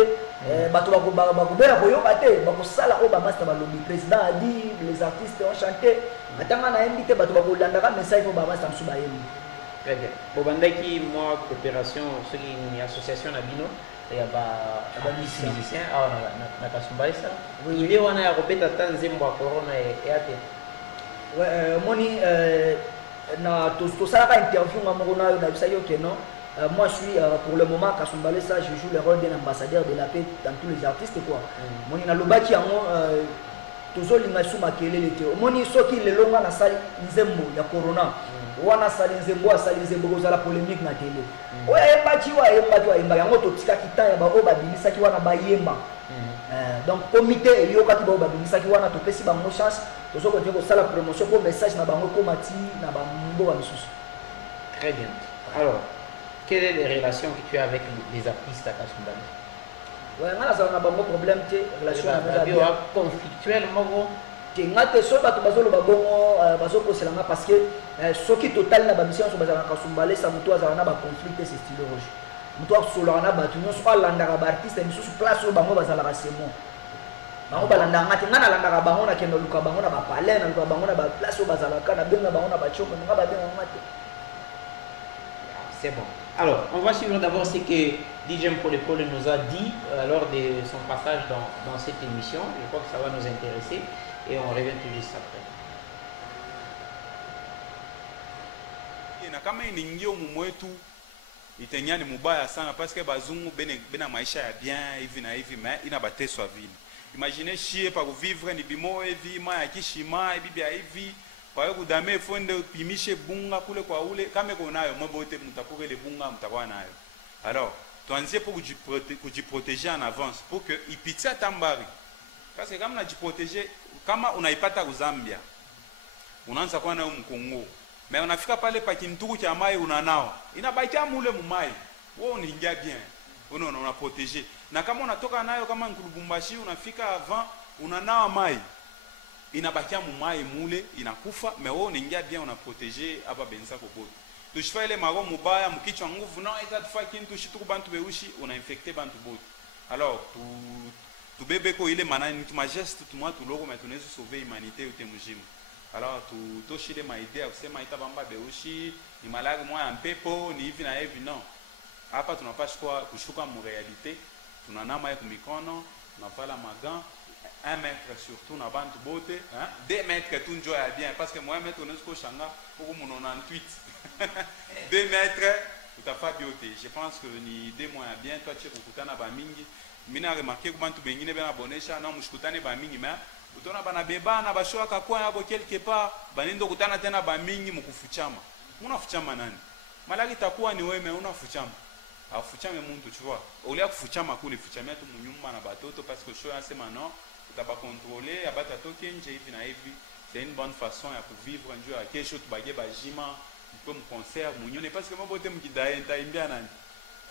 bato ba kubera boyo bate ba ko sala o ba master ba lobby président a dit les artistes ont chanté atanga na invité bato ba ko landa ka message ko ba master suba yembi. Très bien. Pour bandaki moi coopération ce qui une association na bino il y a des musiciens na Kasumbalesa. Oui, il y a un repéta tanzembo corona et ate. Ouais, moni na to ça la interview ngamona na bisayo que non. Moi je suis pour le moment Kasumbalesa, je joue le rôle d'un ambassadeur de la paix dans tous les artistes quoi. Moni na lobaki yango tozolinga suma kelele te. Moni soki le longa na sali nzembo ya corona. Wana sali nzembo asali nzembo kozala polémique na télé. Oya embaki wa yango to tika kitaya ba o ba bimisaki wana ba yemba. Donc comité eliyokaki ba o ba bimisaki wana to pesi ba mo chance to soko te ko sala promotion pour message na bango komati na ba mbo ba misusu. Très bien. Alors, quelle est les relations que tu as avec les artistes à Kasumbalesa? Ouais, on a un bon problème de relation avec les conflictuel, te ngate so bato bazoloba bongo bazokoselanga parce que soki total na bamisio nyonso bazala na Kasumbale sa moto azala na baconflit te c'est style roche moto asolaka na bato nyonso alandaka baartiste misusu place oyo bango bazalaka semo bango balandaka te ngai nalandaka bango nakende luka bango na bapalais naluka bango na baplace oyo bazalaka nabenga bango na bachombe nga babenganga te. C'est bon. Alors, on va suivre d'abord ce que DJ Mpolopolo nous a dit lors de son passage dans cette émission. Je crois que ça va nous intéresser et on revient tout juste après. Na kama inaingia umumu wetu itenyani mubaya sana parce que bazungu bena maisha ya bien hivi na hivi mais ina bateswa vile. Imaginez chie pa vivre ni bimo hivi ma ya kishima bibi hivi kwa hiyo kudame fonde upimishe bunga kule kwa ule kama uko nayo mbote mtakure le bunga mtakuwa nayo. Alors, tuanzie pour kujiprotéger en avance pour que ipitia tambari. Parce que kama unajiprotéger kama unaipata Zambia unaanza kwa nayo mkongo. Mais unafika pale pa kintuku cha mai unanawa. Inabakia mule mumai. Wewe unaingia bien. Una protéger. Na kama unatoka nayo kama Nkulubumbashi unafika avant unanawa mai. Inabakia mumai mule inakufa mais wewe unaingia bien una protéger hapa benza koboto. Tushfa ile maro mubaya mkichwa nguvu na itatufaa kintu shituku bantu beushi una infecter bantu bote. Alors tu bebe ko ile manani tu majeste tu moi tu logo mais tu ne sauver humanité ou te mujima. Alors tu shile ma idea kusema itabamba beushi ni malari mwa ya mpepo ni hivi na hivi non. Hapa tunapaswa kushuka mu réalité. Tunanama yetu mikono, tunavala magan 1 mètre surtout na bantu bote, hein? 2 mètres tout njo ya bien parce que moi mètre on est shanga pour mon 98. 2 mètres utafa biote. Je pense que ni 2 mois ya bien toi tu kukutana ba mingi. Mina remarqué que bantu bengine bena bonesha na mushikutane ba mingi mais utona bana bebana bashoka kwa yabo quelque part banendo kutana tena ba mingi mkufuchama. Unafuchama nani? Malaki takuwa ni wewe unafuchama. Afuchame muntu tu vois. Olia kufuchama kule fuchamia tu munyumba na batoto parce que show anasema non, utaba contrôler abata toke nje hivi na hivi. C'est une bonne façon ya kuvivre njoo ya kesho tubage bajima, mpo mu concert munyone parce que mabote mkidaye ntaimbia nani.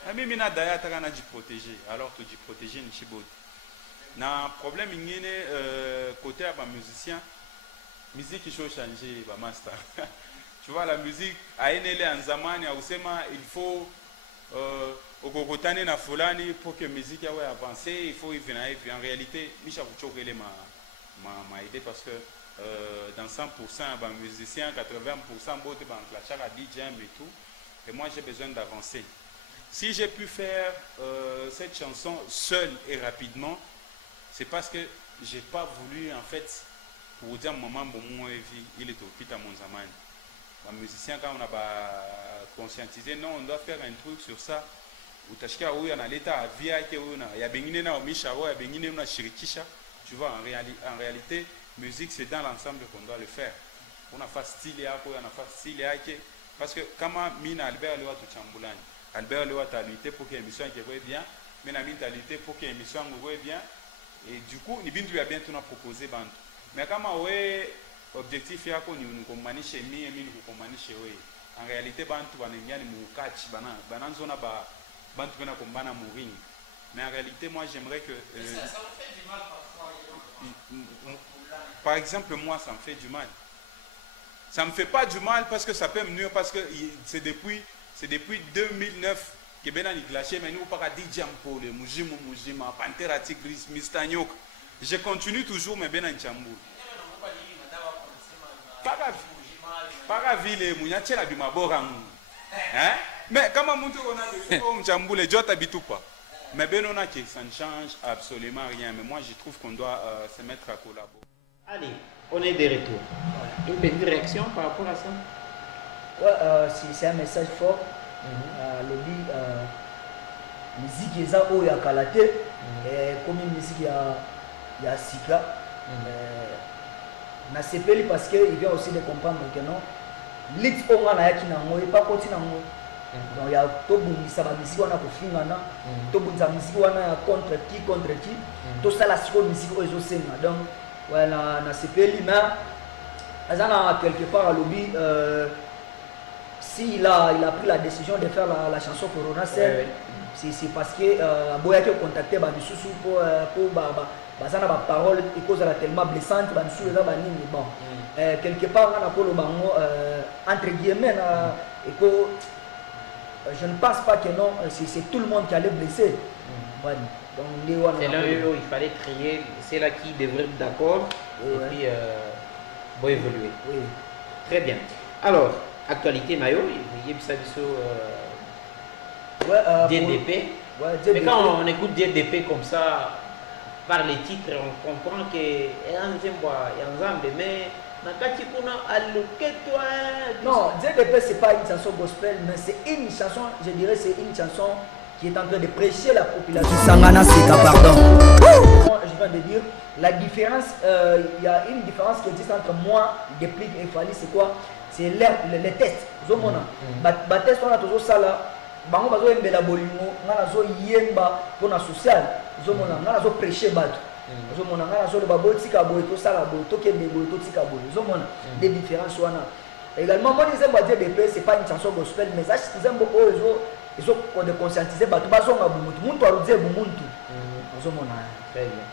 Na mimi na daya ataka na jiprotéger. Alors tu jiprotéger ni chibote. Na problème ingine côté ya ba musicien, musique il faut changer ba master. Tu vois la musique aenele en zamani ya usema il faut okokotane na fulani pour que musique yawe avancer il faut y venir en réalité misha kuchokele ma idée parce que dans 100% ba musicien 80% bote ba clachaka DJ et tout et moi j'ai besoin d'avancer. Si j'ai pu faire cette chanson seule et rapidement, c'est parce que j'ai pas voulu en fait pour dire maman bon moi il est au pita mon zamani. Les musiciens quand on a conscientisé non on doit faire un truc sur ça utashika huyu analeta avia yake huyu na ya bengine na omisha ya bengine na shirikisha tu vois en réalité musique c'est dans l'ensemble qu'on doit le faire on a fait style yako on a fait style yake parce que kama mina Albert Lewa tuchambulani Albert Lewa ta lutter pour que l'émission soit bien mais na mina ta lutter pour que l'émission soit bien et du coup ni bintu ya bien tu na proposer bantu mais kama we objectif yako ni unikomanishe mimi nikukomanishe wewe en réalité bantu banengani mukachi bananzona bantu bena kombana mouring mais en réalité moi j'aimerais que ça me fait du mal parfois par exemple moi ça me fait du mal ça me fait pas du mal parce que ça peut me nuire parce que c'est depuis 2009 que bena ni glaché mais nous pas DJ Mpole mujima Pantera Tigris Mistanyok je continue toujours mais bena nchambu para vile munyachela bimabora hein mais kama mtu on a des mchambule jota bitupa mais benona que ça ne change absolument rien mais moi je trouve qu'on doit se mettre à collaborer. Allez, on est de retour. Une petite réaction par rapport à ça? Ouais, c'est un message fort. Lobby musique eza oyo ya kalate comme musique ya sika na sepeli parce que il vient aussi de comprendre que non lit onga na yaki nango pas continue nango donc ya to bungisa ba musique wana kofingana to bunza musique wana ya contre qui to sala siko musique oyo senga donc voilà na sepeli mais azana quelque part à lobby si il a pris la décision de faire la chanson Corona c'est parce que boya qui contacté ba bisusu pour baza na baparole ekozala tellement blessante bamisusu eza banini bon quelque part nga nakolo bango entre guillemets na eko je ne pense pas que non c'est tout le monde qui allait blesser donc c'est là où il fallait trier, c'est là qui devrait être d'accord et puis bon évoluer. Oui. Très bien. Alors, actualité Nayo, il y a DDP. Mais quand on écoute DDP comme ça, par les titres, on comprend que mais non, DDP c'est pas une chanson gospel, mais c'est une chanson, je dirais c'est une chanson qui est en train de prêcher la population. Sangana Sika, pardon. Je viens de dire, la différence, il y a une différence qui existe entre moi, Déplique et Fali, c'est quoi? C'est les tests. Zomona. Les tests, on a toujours ça là. Bango bazo embela bolingo, ngana zo yemba pour la sociale. Zomona, ngana zo prêcher bato. Zomona, ngana zo le babo tika boy to sala boy, to kende boy to tika boy. Zomona, des différences wana. Également, moi je dis DDP, c'est pas une chanson gospel, mais ça c'est un beau ils ont de conscientiser bato bazonga bumuntu muntu arudzie bumuntu ozomona. Très bien.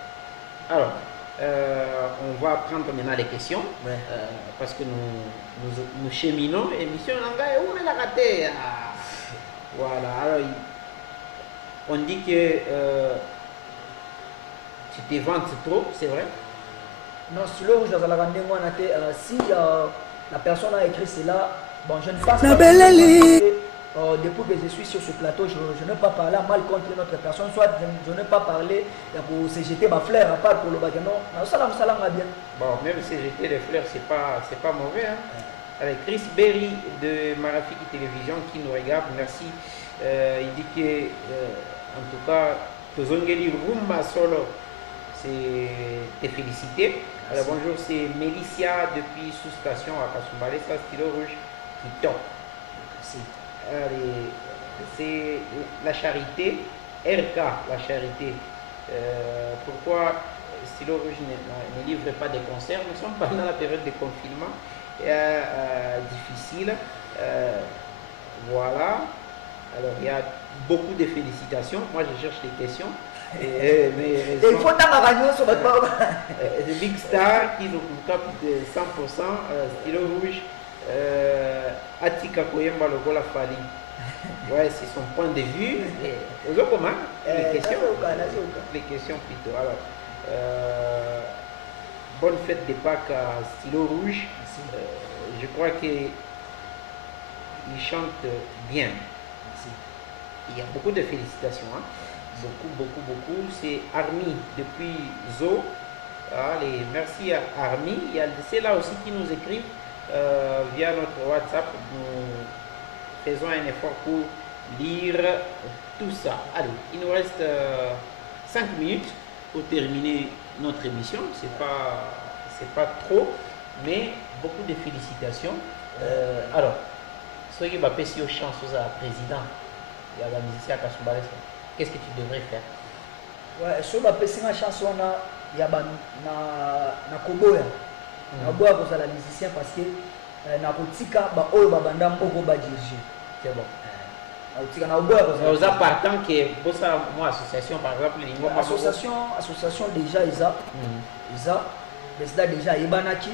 Alors on va prendre maintenant les questions parce que nous cheminons émission nanga et on est la raté. Voilà. Alors on dit que tu te vantes trop, c'est vrai? Non, sur le rouge dans la randonnée moi si la personne a écrit cela, bon je ne pense pas. Depuis que je suis sur ce plateau, je ne peux pas parler mal contre notre personne, soit je ne peux pas parler pour se jeter ma fleur, à part pour le bâtiment. Salam bien. Bon, même se jeter les fleurs, c'est pas mauvais. Hein? Avec Chris Berry de Marafiki Télévision qui nous regarde, merci. Il dit que, en tout cas, Tozongeli Rumba Solo, c'est te féliciter. Alors bonjour, c'est Mélicia depuis sous-station à Kasumbalé, ça stylo rouge qui top. Merci. C'est la charité, RK, la charité. Pourquoi Stylo Rouge ne livre pas de concerts? Nous sommes pas dans la période de confinement difficile. Voilà. Alors il y a beaucoup de félicitations. Moi je cherche des questions. Il faut sur votre Big Star qui nous capte de 100%. Stylo Rouge. Atika Koyemba Logola Fali. Ouais, c'est son point de vue. Comment les questions plutôt. Alors, bonne fête de Pâques à Stylo Rouge. Je crois qu'il chante bien. Il y a beaucoup de félicitations. Hein? Beaucoup. C'est Armi depuis Zo. Allez, merci à Armi. Il y a ceux-là aussi qui nous écrivent. Via notre WhatsApp, nous faisons un effort pour lire tout ça. Allez, il nous reste 5 minutes pour terminer notre émission. C'est pas trop, mais beaucoup de félicitations. Alors, ce qui va passer aux chances à président, il y a la musicien à Kasumbalé. Qu'est-ce que tu devrais faire? Ouais, sur la passer une chanson, il y a na Koboya. Naboya pour la musicien parce que na kotika ba oyo babanda mboko ba dirige. C'est bon. Kotika na oboya pour ça. Vous avez partant que pour ça moi association par exemple association déjà isa président déjà yebanaki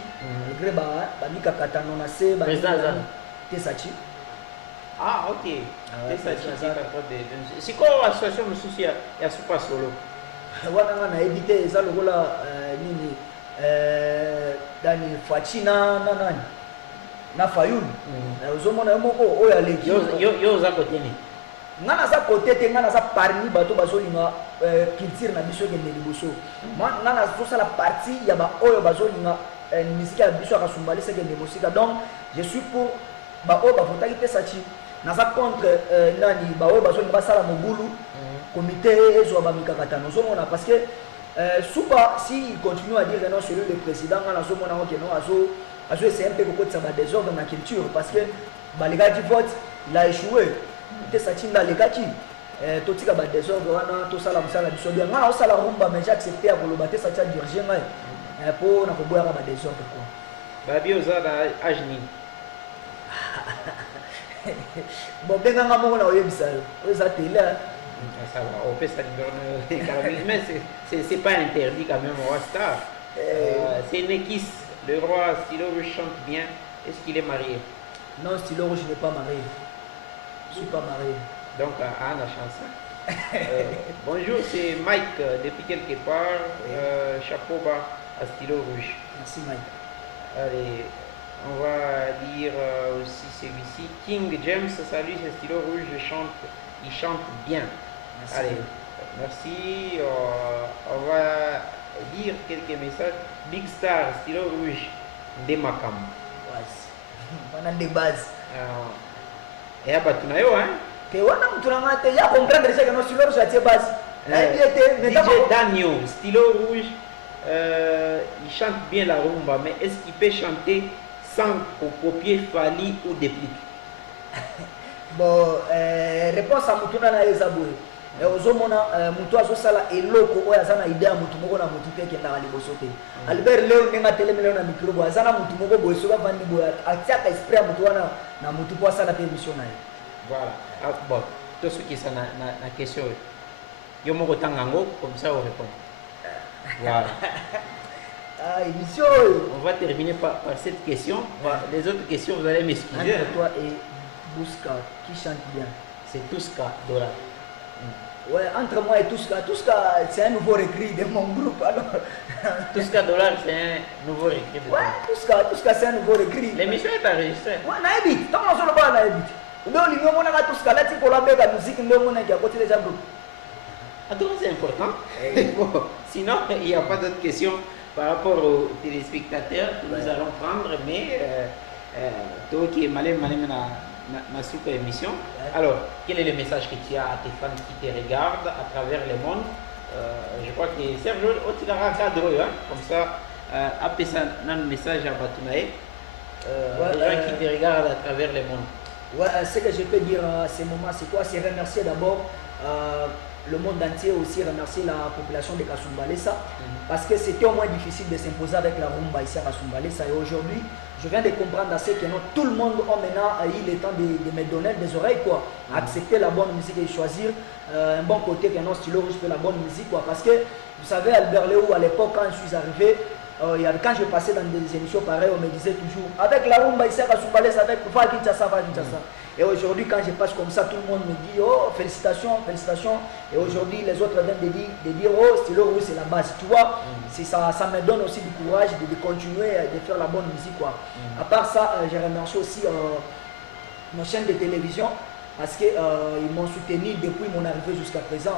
gré ba mika katano na se ba président Tesachi. Ah OK. Tesachi c'est quoi association monsieur ya super solo. Wana na éviter ça lokola nini Dani Fachina nani na Fayulu ozomona moko oyo aleki yo za côté ni ngana za côté te ngana za parmi bato bazolinga culture na biso kende liboso ngana zo la partie ya ba oyo bazolinga musique ya biso akasumbali se kende mosika donc je suis pour ba oyo bafotaki te sachi naza contre nani ba oyo bazolinga basala mobulu comité ezwa ba mikakatano ozomona parce que Souba, s'il continue à dire non sur le président, on a essayé un peu de désordre dans la culture parce que les gars qui votent, il a échoué. Il était satin dans les gars qui tout ça désordre, tout ça la musala du sodia. On a la rumba, mais j'ai accepté à vouloir battre ça dirigé pour na boire à désordre quoi. Babi Ozada Ajni. Bon, bien nga mona oyebisa. Oza télé. Ça va, on peut ça mais c'est pas interdit quand même au Roi Star. C'est Nekis, le roi Stylo Rouge chante bien. Est-ce qu'il est marié? Non, Stylo Rouge n'est pas marié. Je suis pas marié. Donc, à la chanson. Bonjour, c'est Mike depuis quelque part. Chapeau bas à Stylo Rouge. Merci Mike. Allez, on va dire aussi celui-ci. King James, salut, c'est Stylo Rouge, il chante bien. Merci. Allez, merci. On va dire quelques messages. Big Star, Stylo Rouge, Demakam. On a des bases. Et à Batunayo, hein? Que on a un ya comprendre déjà que nos Stylo Rouge a des bases. DJ Daniel, Stylo Rouge, il chante bien la rumba, mais est-ce qu'il peut chanter sans copier Fali ou déplique? Bon, réponse à Moutuna na Ezaboué. Ozomona mutu azosala eloko oyo aza na idée ya mutu moko na mutu mpe ekendaka liboso te. Albert leo ndenge atelemi leo na mikro boye aza na mutu moko boye soki avandi boye atiaka esprit ya mutu wana na mutu mpo asala mpe émission na ye. Voilà. Bon, tosukisa na question oyo yo moko tanga yango comme ça on répond. Voilà. Émission. On va terminer par cette question. Les autres questions, vous allez m'excuser. Entre toi et Bouska, qui chante bien? C'est Tuska Dollar. Ouais, entre moi et Tuska, c'est un nouveau recrue de mon groupe. Alors. Tuska Dollar, c'est un nouveau recrue de ouais, Tuska, c'est un nouveau recrue. L'émission est enregistrée. Ouais, naïbit. Tant qu'on se le parle, naïbit. Donc, il y a Tuska, là, tu peux la mettre la musique, il y a qui a côté les gens. Donc, c'est important. Bon, sinon, il n'y a pas d'autres questions par rapport aux téléspectateurs que nous allons prendre, mais toi qui es malin ma super émission. Alors, quel est le message que tu as à tes fans qui te regardent à travers le monde? Je crois que Serge Otilara cadre, comme ça, après ça, un message à Batunaye, les gens qui te regardent à travers le monde. Ouais, ce que je peux dire à ce moment, c'est quoi? C'est remercier d'abord le monde entier, aussi remercier la population de Kasumbalesa, parce que c'était au moins difficile de s'imposer avec la rumba ici à Kasumbalesa. Et aujourd'hui, je viens de comprendre assez que tout le monde a maintenant eu le temps de me donner des oreilles, quoi. Accepter la bonne musique et choisir un bon côté que non Stylo Rouge fait la bonne musique, quoi. Parce que vous savez, Albert Léo, à l'époque, quand je suis arrivé, quand je passais dans des émissions pareilles, on me disait toujours avec la rumba ici à Kasumbalesa, avec va Kinshasa. Et aujourd'hui, quand je passe comme ça, tout le monde me dit oh, félicitations. Et aujourd'hui, les autres viennent de dire oh, Stylo Rouge, c'est la base. Tu vois, ça me donne aussi du courage de continuer de faire la bonne musique, quoi. À part ça, je remercie aussi nos chaînes de télévision parce qu'ils m'ont soutenu depuis mon arrivée jusqu'à présent.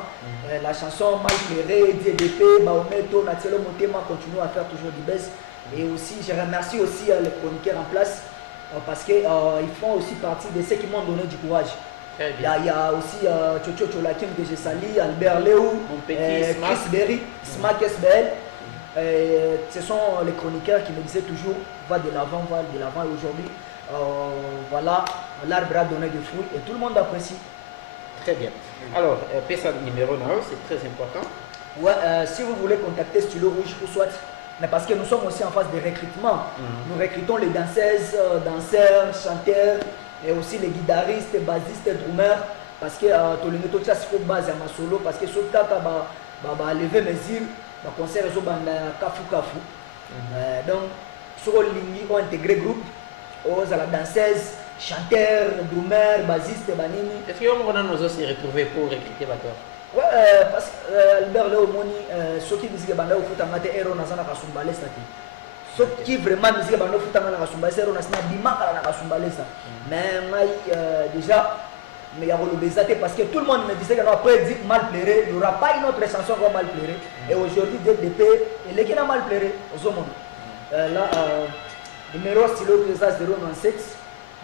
La chanson Mal Plairé, DDP, Baometo, Natielo Motema continue à faire toujours du buzz. Et aussi, je remercie aussi les chroniqueurs en place. Parce qu'ils font aussi partie de ceux qui m'ont donné du courage. Il y a aussi Chocho Cholakim que j'ai sali, Albert Léo, Chris Berry, Smack SBL. Ce sont les chroniqueurs qui me disaient toujours va de l'avant. Et aujourd'hui, voilà, l'arbre a donné des fruits et tout le monde apprécie. Très bien. Alors, PESA numéro 9, c'est très important. Ouais, si vous voulez contacter Stylo Rouge ou soit. Mais parce que nous sommes aussi en phase de recrutement. Nous recrutons les danseuses, danseurs, chanteurs, et aussi les guitaristes, bassistes, drummers. Parce que tout le monde a fait base à ma solo. Parce que ce tata va lever mes îles, va concert au Kafu. Donc, sur le ligne, on intégré groupe, aux la danseuse, chanteur, drummer, bassiste, banini. Est-ce qu'on va nous aussi retrouver pour recruter Bator? Ouais, parce que Albert Léo Moni, ceux qui disent que Banda au foot en maté héros n'a pas Kasumbalesa ça. Ceux qui vraiment disent que Banda au foot en maté Kasumbalesa héros n'a pas Dimaka na Kasumbalesa. Mais moi déjà, mais il y a le bézaté parce que tout le monde me disait que après dit mal plairé, il n'y aura pas une autre chanson qui va mal plairé. Et aujourd'hui DDP, il est qui n'a mal plairé aux hommes. Là, numéro Stylo Rouge 097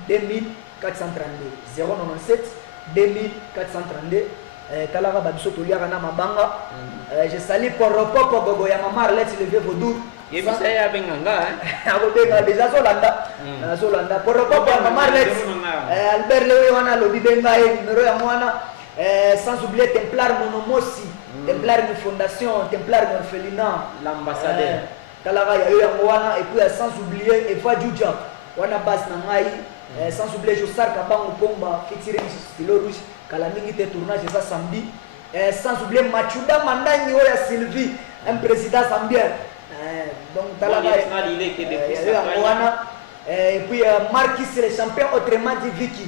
2432 097 2432. Talaga Babiso Toliara na Mabanga. Je salue pour Ropopo Gogo ya Mama Let's lever vos doux. Et vous savez avec Nganga, hein? Déjà Zolanda. Pour Ropopo ya Mama Let's. Albert Léo wana lobi benga numéro ya mwana. Sans oublier Templar Monomosi, Templar de Fondation, Templar d'Orphelinat, l'ambassadeur. Talaga ya yo wana et puis sans oublier Eva Djoudja. Wana base na ngai. Sans oublier Jossar Kabango Pomba featuring Stylo Rouge. Kalamingi te tournage ça samedi sans oublier Machuda Mandani Oya Sylvie, un président zambien. Donc, et puis Marquis le champion, autrement dit Vicky.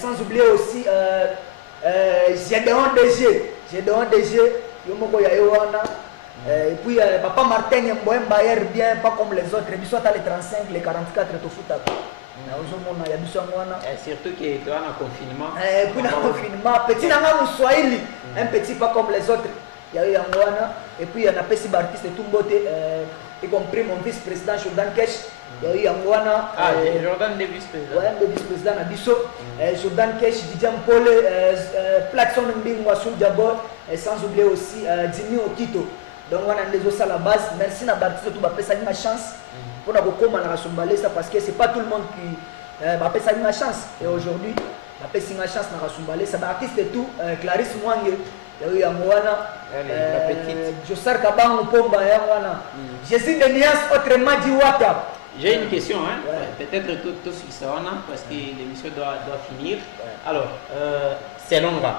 Sans oublier aussi Gédéon DG, Yomoko Yayoana. Et puis Papa Martin Mboembayer bien, pas comme les autres. Il soit les 35, les 44, tout foot. Surtout qu'il est en confinement. Et puis en confinement, petit nanga Swahili, un petit pas comme les autres. Il y a eu Angwana, et puis il y a un petit artiste de Tumbote, y compris mon vice-président Jordan Kesh. Il y a eu Angwana. Jordan de vice-président. Ouais, le vice-président Nabiso. Jordan Kesh, Didier Mpole, Plaxon Mbingwa Soul Diabor, et sans oublier aussi Dimi Okito. Donc on a des os à la base. Merci à l'artiste tout ça une chance pour nous comment la Rasumbalé ça parce que c'est pas tout le monde qui va ça une chance et aujourd'hui va une chance na Rasumbalé ça artiste et tout Clarisse Mwange il y a eu Amwana la petite Josar Kabango Pomba ya wana Jésus de Nias autrement dit Wata. J'ai une question hein peut-être tout sur ça parce que l'émission doit finir. Alors c'est long là.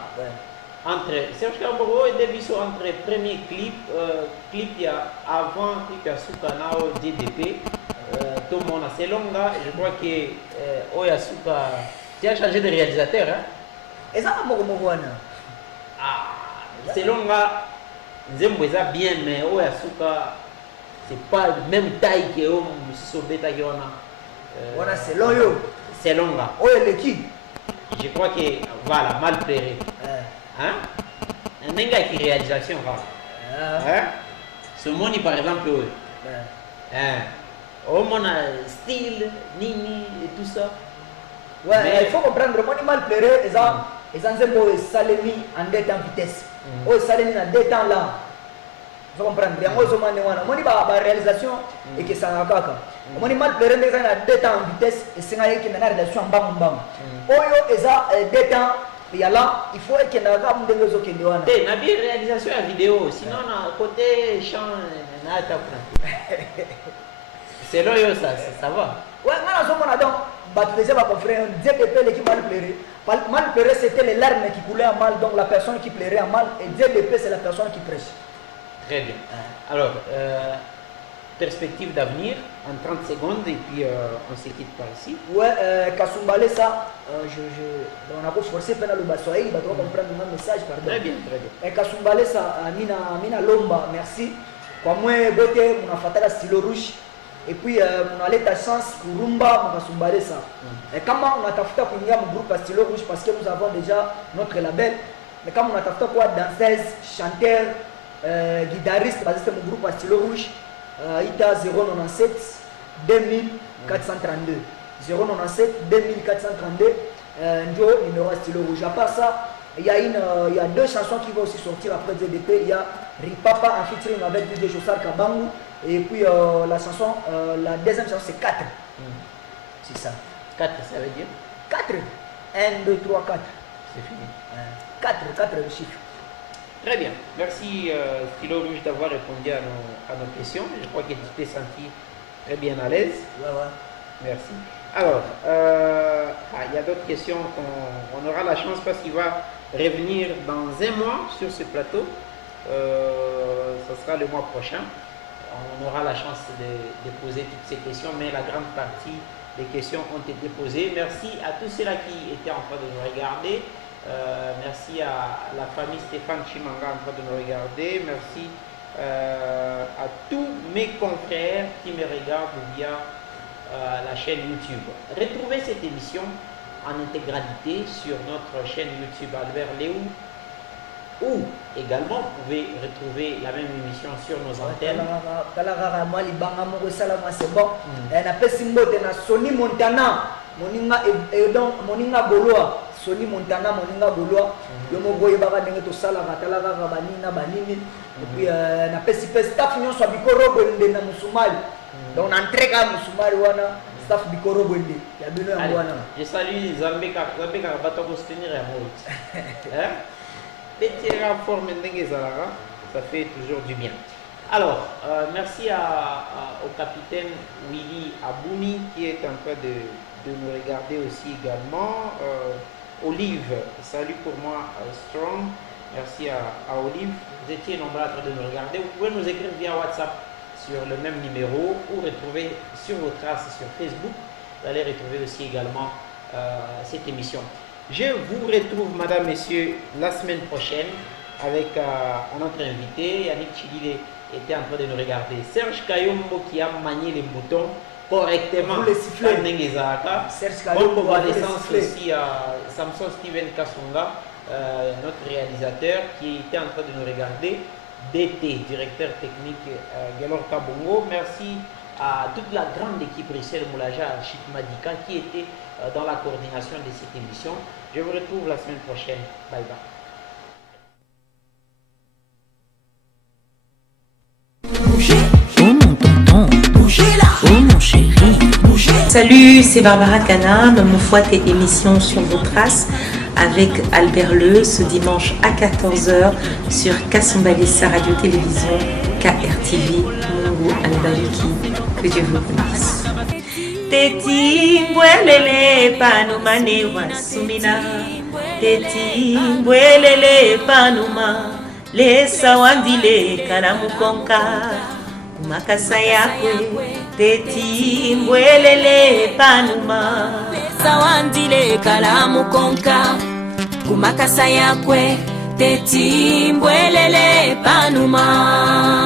Entre Serge Kaboro et Debiso entre premier clip il y a avant clip à Sukanao DDP tout le monde a c'est long là je crois que Oyasuka tu as changé de réalisateur hein et ça c'est long là Nzembweza bien mais Oyasuka c'est pas la même taille que Sobeta qui on a c'est long yo c'est long là je crois que voilà mal plairé hein? Un gars qui réalisation hein? Ce monde par exemple au monde style nini et tout ça ouais mais il faut comprendre mon mal plairé et ça salemi en deux temps vitesse salemi en deux temps là il faut comprendre bien moi mon ba réalisation et que ça n'a pas mon mal plairé mais en deux temps en vitesse et c'est là qui na réalisation bam oyo eza deux temps il y a là, il faut qu'il y ait une réalisation à vidéo, sinon côté chant, c'est là ça va. Ouais, moi je suis confrère, DDP qui mal plairé. Mal plairé c'était les larmes qui coulaient en mal, donc la personne qui plairait en mal, et DDP c'est la personne qui prêche. Très bien. Alors, perspective d'avenir en 30 secondes et puis on se quitte par ici. Ouais, Kasumbalé ça, on a pas forcé pendant le Bassoaï, il va comprendre mon message, pardon. Très bien, très bien. Et Kasumbalé ça, Mina Lomba, merci. Kwa moi, beauté, on a fait la stylo rouge. Et puis, on a l'état chance pour Rumba, on a Kasumbalé ça. Et comment on a tafuta pour un groupe à stylo rouge parce que nous avons déjà notre label. Mais comme on a tafuta quoi, danseuse, chanteur, guitariste, parce que c'est mon groupe à stylo rouge. ITA 097 2432 097 2432 Ndio numéro stylo rouge. À part ça, il y a deux chansons qui vont aussi sortir après DDP. Il y a Ripapa en featuring avec DJ Josar Kabangu et puis la chanson, la deuxième chanson c'est 4. C'est ça. 4 ça veut dire 4. 1, 2, 3, 4. C'est fini. 4 le chiffre. Très bien. Merci Stylo Rouge d'avoir répondu à nos questions. Je crois que tu t'es senti très bien à l'aise. Ouais. Merci. Alors, il y a d'autres questions qu'on aura la chance parce qu'il va revenir dans un mois sur ce plateau. Ce sera le mois prochain. On aura la chance de poser toutes ces questions, mais la grande partie des questions ont été posées. Merci à tous ceux-là qui étaient en train de nous regarder. Merci à la famille Stéphane Chimanga en train de nous regarder. Merci à tous mes confrères qui me regardent via la chaîne YouTube. Retrouvez cette émission en intégralité sur notre chaîne YouTube Albert Léo, ou également vous pouvez retrouver la même émission sur nos antennes. Sony Montana, Moninga Goloa, Yomo Boy Baba Nengeto Sala, Ratalaga, Banina, Banini, et puis na Pesipe staff Nyon soit Bikoro Bonde na Musumali. Donc on entre à Musumali wana staff Bikoro Bonde. Ya bino ya wana. Je salue Zambeka bato ko soutenir ya Moïse. Hein? Petit rapport Mendenge Zalara, ça fait toujours du bien. Alors, merci au capitaine Willy Abouni qui est en train de nous regarder aussi également. Olive, salut pour moi, Strong. Merci à Olive. Vous étiez nombreux en train de nous regarder. Vous pouvez nous écrire via WhatsApp sur le même numéro ou retrouver sur vos traces sur Facebook. Vous allez retrouver aussi également cette émission. Je vous retrouve, madame, messieurs, la semaine prochaine avec un autre invité. Yannick Chidile était en train de nous regarder. Serge Kayombo qui a manié les boutons correctement. Vous les sifflez. Serge Kayombo, bonne connaissance aussi à Samson Steven Kasonga, notre réalisateur qui était en train de nous regarder. DT, directeur technique Galor Kabongo. Merci à toute la grande équipe Richel Moulaja, Chip Madika qui était dans la coordination de cette émission. Je vous retrouve la semaine prochaine. Bye bye. Salut, c'est Barbara Canam. Me fouette émission sur vos traces avec Albert Leu ce dimanche à 14h sur Kasumbalesa Radio-Télévision, KRTV, Mungu Anabaluki. Que Dieu vous bénisse. Teti mbwelele panuma ne wasumina. Teti mbwelele panuma. Lesa wandile kanamukonka. Kumakasa yakwe. Teti mbwelele panuma. Lesa wandile kalamukonka. Kumakasa yakwe. Teti mbwelele panuma.